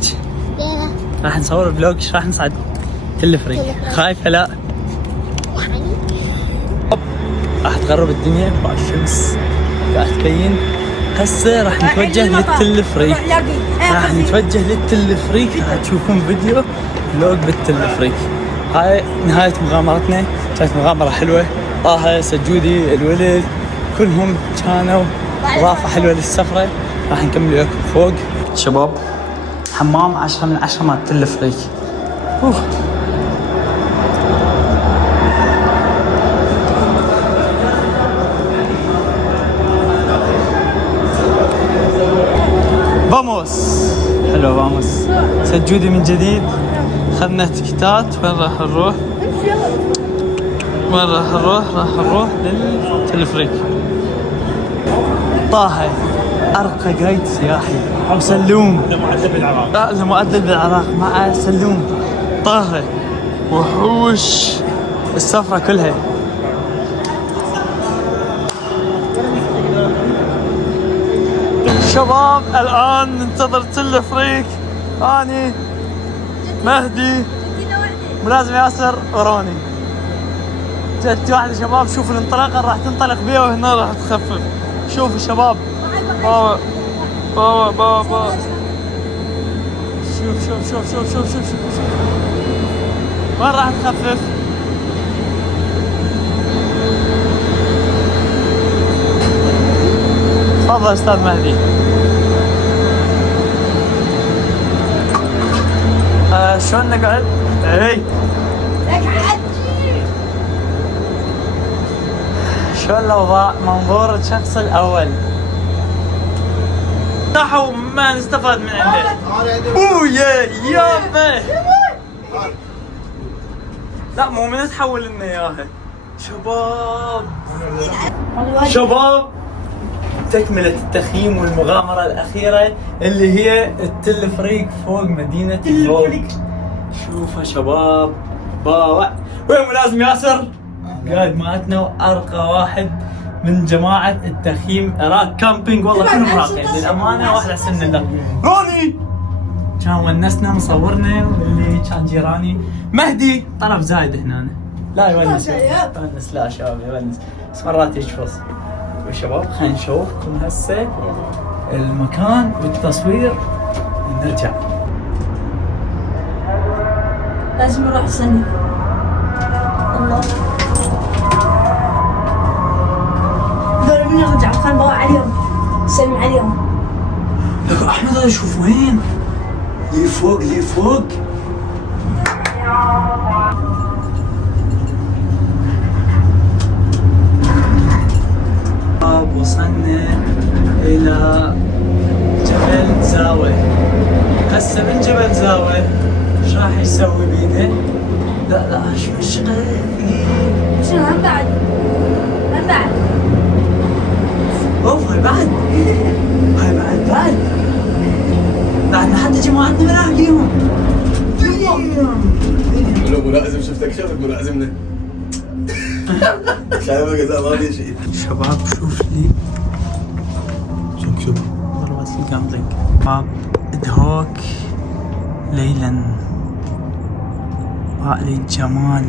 راح نصور فلوج راح نصعد تلفريك. خايفه لا؟ راح تغرب الدنيا والشمس قاعد تبين. هسه راح نتوجه للتلفريك. راح نتوجه للتلفريك. راح تشوفون فيديو فلوج بالتلفريك. هاي نهاية مغامرتنا. كانت مغامرة حلوة. طه سجودي الولد كلهم كانوا اضافة حلوة للسفرة. راح نكمل وياكم فوق. شباب حمام 10 من 10 مال تلفريك. فاموس حلو فاموس. سجودي من جديد. خذنا تكتات. وين راح نروح؟ راح نروح للتلفريك. طه أرقى قايد سياحي وسلوم المؤدب بالعراق مع سلوم. طه وحوش السفرة كلها. شباب الآن ننتظر تلفريك. أني مهدي ملازم ياسر وروني. جت واحدة شباب. شوفوا الانطلاقة راح تنطلق بيها وهنا راح تخفف. شوفوا شباب بابا شوف وين راح تخفف؟ تفضل استاذ مهدي. شلون نقعد؟ اي شلون الاوضاع؟ منظور الشخص الاول نحو ما نستفاد من عنده. بويا يابا لا مو من تحول لنا اياها. شباب تكملة التخييم والمغامرة الأخيرة اللي هي التلفريك فوق مدينة الهوك. شوفوا شباب وين ملازم ياسر؟ قاعد معتنا وارقى واحد من جماعة التخييم عراق كامبينج. والله كلهم راقين للأمانة، واحد أحسن من ذا. روني كان ونسنا مصورنا، واللي كان جيراني مهدي طرف زايد هنا. لا يونس يونس، لا شباب يونس، بس مرات يشفص. والشباب خلينا نشوفكم هسه المكان بالتصوير ونرجع. لازم نروح سنة. الله دول من يرجعوا خلنا نضوي عليهم، نسلم عليهم. لك احمد هذا شوف وين؟ لي فوق لي فوق. وصلنا الى جبل زاوية. هسه من جبل زاوية ايش راح يسوي بيده؟ لا ايش مشغل شنو هم بعد؟ هم بعد؟ اوف هاي بعد بعد ما حتى جماعتنا بنلاقيهم. لو ملازم شفتك شافك ملازمنا. شايفك اذا ما في شيء. شباب شوف لي شوف ضربات الجامبلينج. شباب ادهوك ليلا باقلي الجمال.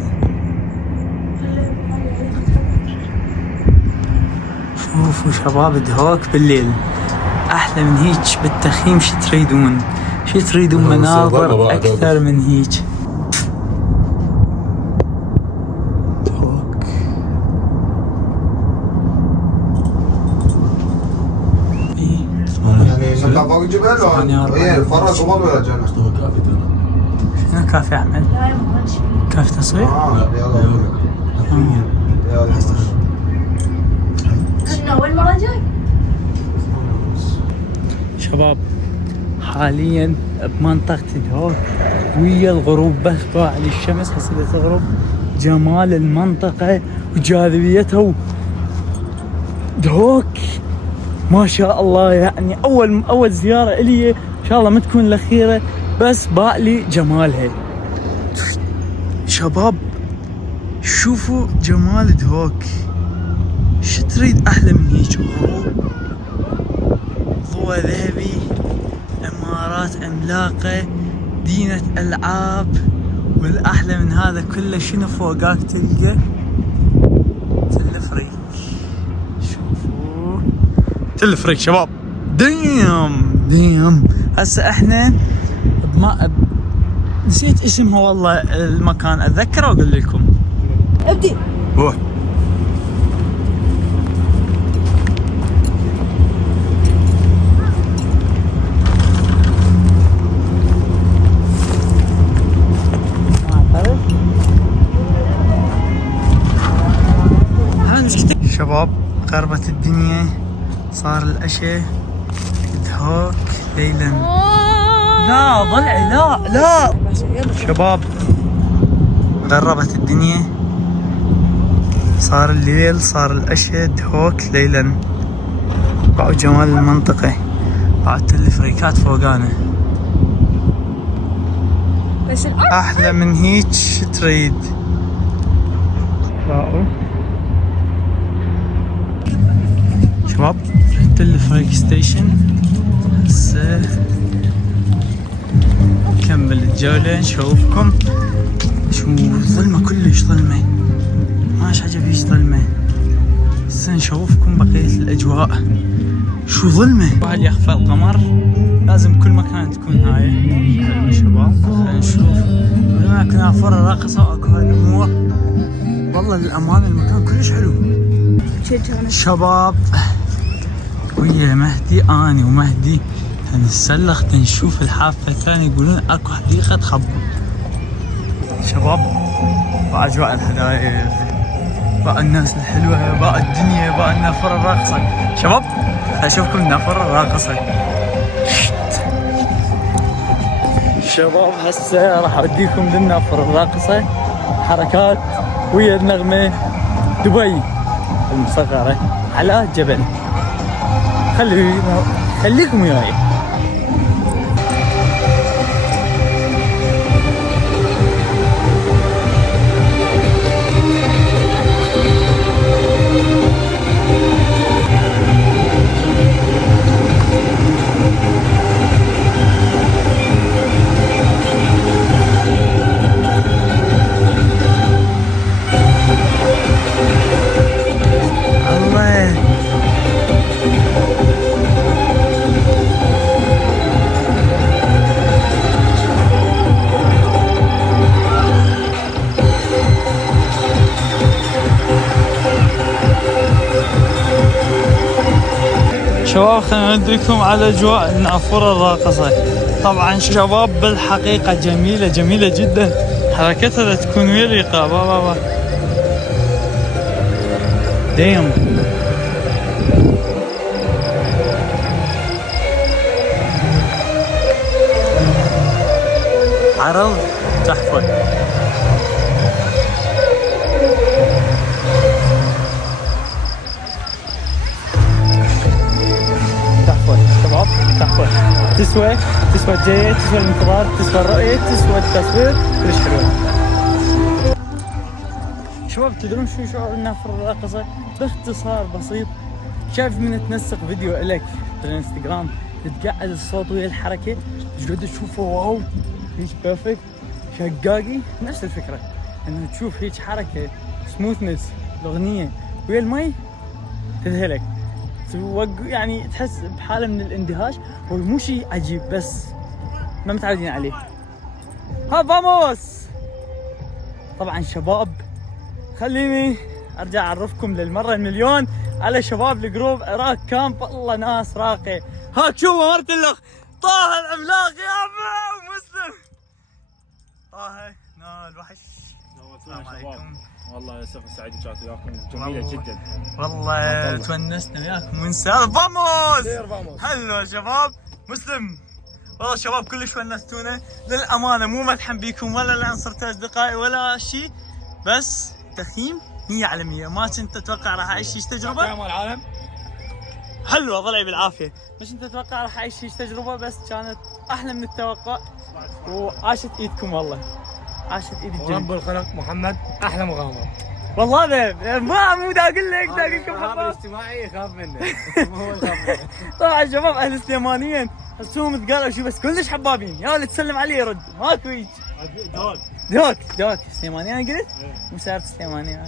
شوفوا شباب ادهوك بالليل احلى من هيك بالتخييم. شو تريدون؟ شو تريدون مناظر اكثر من هيك؟ ادهوك يعني نطلع فوق الجبل ولا فرق قبل ولا جانا؟ شنو كافي احمد؟ كافي تصوير؟ شنو أول مرة جاي؟ شباب حاليا بمنطقة ادهوك ويا الغروب، بس طالع لي الشمس هسه تغرب. جمال المنطقة وجاذبيتها ادهوك ما شاء الله. يعني اول زيارة الي ان شاء الله ما تكون الاخيرة، بس باقلي جمالها. شباب شوفوا جمال ادهوك، شو تريد احلى من هيك؟ غروب، ضوء ذهبي، عمارات عملاقة، مدينة العاب، والاحلى من هذا كله شنو فوقاك تلقى؟ تلفريك. شوفوا تلفريك شباب. ديم هسه احنا نسيت اسمها والله المكان، اتذكره واقول لكم. ابدي. روح. شباب قربت الدنيا، صار العشاء. ادهوك ليلا. لا ضلعي لا شباب قربت الدنيا، صار الليل، صار العشاء. ادهوك ليلا. باعوا جمال المنطقة، باعوا التلفريكات فوقانا. بس احلى من هيك تريد؟ باعوا شباب رحت الفريك ستيشن. هسه نكمل الجولة نشوفكم. شو ظلمة، كلش ظلمة، ماش عجب هيك ظلمة. هسه نشوفكم بقية الأجواء. شو ظلمة، واحد يخفى القمر، لازم كل مكان تكون هاي. شباب خلينا نشوف هناك نافورة راقصة واكو هالأمور. والله للأمانة المكان كلش حلو. شباب ويا مهدي اني ومهدي تنسلخ تنشوف الحافة ثاني، يقولون اكو حديقة خبو. شباب باجواء الحدائق، بقى الناس الحلوة، بقى الدنيا، بقى النافورة الراقصة. شباب اشوفكم النافورة الراقصة. شباب هسه راح اوديكم للنافورة الراقصة، حركات ويا النغمة. دبي المصغرة على جبل. خليكم وياي. شباب خلينا نوديكم على اجواء النافورة الراقصة. طبعا شباب بالحقيقة جميلة جميلة جدا، حركتها تكون يليقة. بابا ديم عرض تحفة. تحفة شباب تحفة، تسوى الجاية، تسوى الانتظار، تسوى الرؤية، تسوى التصوير، كلش حلوة. شباب تدرون شو شعور النافورة الراقصة؟ باختصار بسيط، شايف من تنسق فيديو إلك في الانستغرام تتقعد الصوت ويا الحركة تقعد تشوفه واو هيك بيرفكت شقاقي. نفس الفكرة انه تشوف هيك حركة سموثنس الأغنية ويا المي تذهلك، يعني تحس بحالة من الاندهاش. هو مو شيء عجيب بس ما متعودين عليه. ها فاموس. طبعا شباب خليني ارجع اعرفكم للمرة المليون على شباب الجروب عراق كامب. والله ناس راقي. هاك شوفوا مرت الاخ طه العملاق يا ابو مسلم. طه نال وحش. السلام عليكم. والله سفر سعيد ان شاء الله وياكم، جميله جدا والله تونسنا وياكم ونسال. فاموس هلا شباب. مسلم والله شباب كلش ونستونا للامانه، مو ملحن بيكم ولا لان صرتوا اصدقائي ولا شيء، بس تخييم 100%. ما كنت اتوقع راح اعيش شيء تجربه. مال العالم حلوه ضلعي بالعافيه. مش كنت اتوقع راح اعيش شيء تجربه، بس كانت احلى من التوقع. وعاشت ايدكم والله، عاشت ايد الجميع. رب الخلق محمد احلى مغامره. والله مو دا اقول لك، دا اقول لكم هذا الاجتماعي يخاف منه. هو يخاف. طبعا شباب اهل سليمانيين تحسهم تقالوا شو بس كلش حبابين. يا ولد تسلم عليه يرد ماكو هيك. دوك سليماني انا قلت؟ مو سالفه سليماني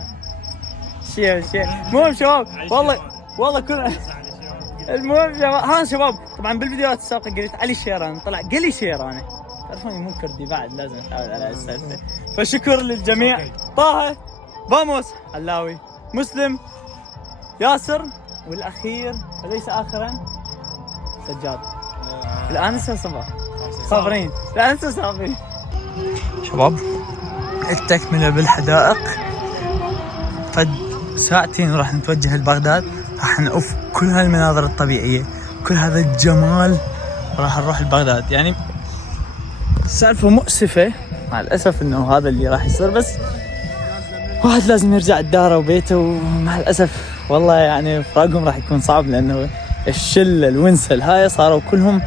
شيء. المهم شباب والله كل المهم شباب. ها شباب طبعا بالفيديوهات السابقه قلت علي الشيران، طلع قلي شيرانه. تعرفوني مو كردي بعد، لازم اتعود على السالفه. فشكر للجميع. طه فاموس علاوي مسلم ياسر والاخير وليس اخرا سجاد. الانسه صابرين الانسه صابرين. شباب التكمله بالحدائق. فد ساعتين راح نتوجه لبغداد، راح نقف كل هالمناظر الطبيعيه، كل هذا الجمال، راح نروح لبغداد. يعني السالفه مؤسفه مع الاسف انه هذا اللي راح يصير، بس واحد لازم يرجع داره وبيته، ومع الاسف والله يعني فراقهم راح يكون صعب، لانه الشله الونسه الهاي صاروا كلهم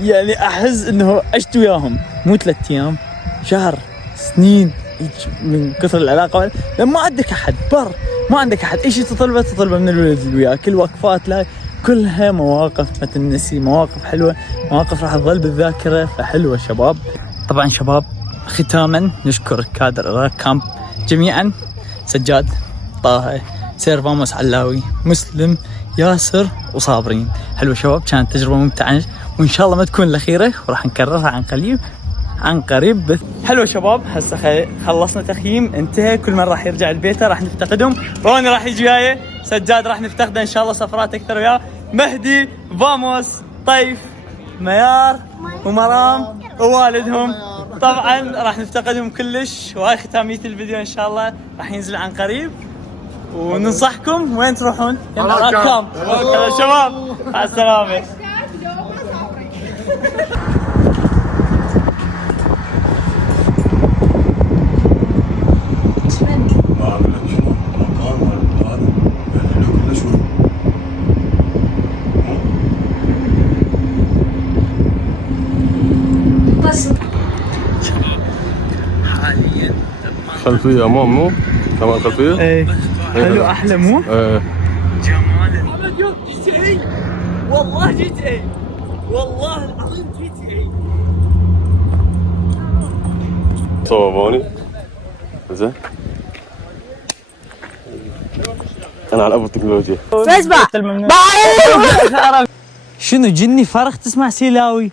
يعني احس انه عشت وياهم مو 3 ايام، شهر، سنين من كثر العلاقه. لما ما عندك احد ما عندك احد، اي شيء تطلبه من الولد اللي وياك. الوقفات لا كلها مواقف ما تنسي، مواقف حلوه، مواقف راح تظل بالذاكره، فحلوه شباب. طبعا شباب ختاما نشكر كادر عراق كامب جميعا، سجاد، طه، سير فاموس علاوي، مسلم، ياسر وصابرين. حلوه شباب، كانت تجربه ممتعه وان شاء الله ما تكون الاخيره، وراح نكررها عن قريب. حلو شباب، هسه خلصنا تخييم، انتهى. كل من راح يرجع لبيته راح نفتقدهم. روني راح يجي وياي، سجاد راح نفتقده ان شاء الله سفرات اكثر وياه، مهدي، فاموس، طيف، ميار ومرام ووالدهم طبعا راح نفتقدهم كلش. وهاي ختامية الفيديو ان شاء الله راح ينزل عن قريب. وننصحكم وين تروحون؟ عراق كامب. يا شباب مع السلامه. خلفية أمام مو؟ كمان خلفية؟ ايه حلو أحلى مو؟ ايه جمال. محمد GTA والله GTA والله العظيم GTA. صوبوني زين. أنا على أبو التكنولوجيا. شنو جني فرخ تسمع سيلاوي؟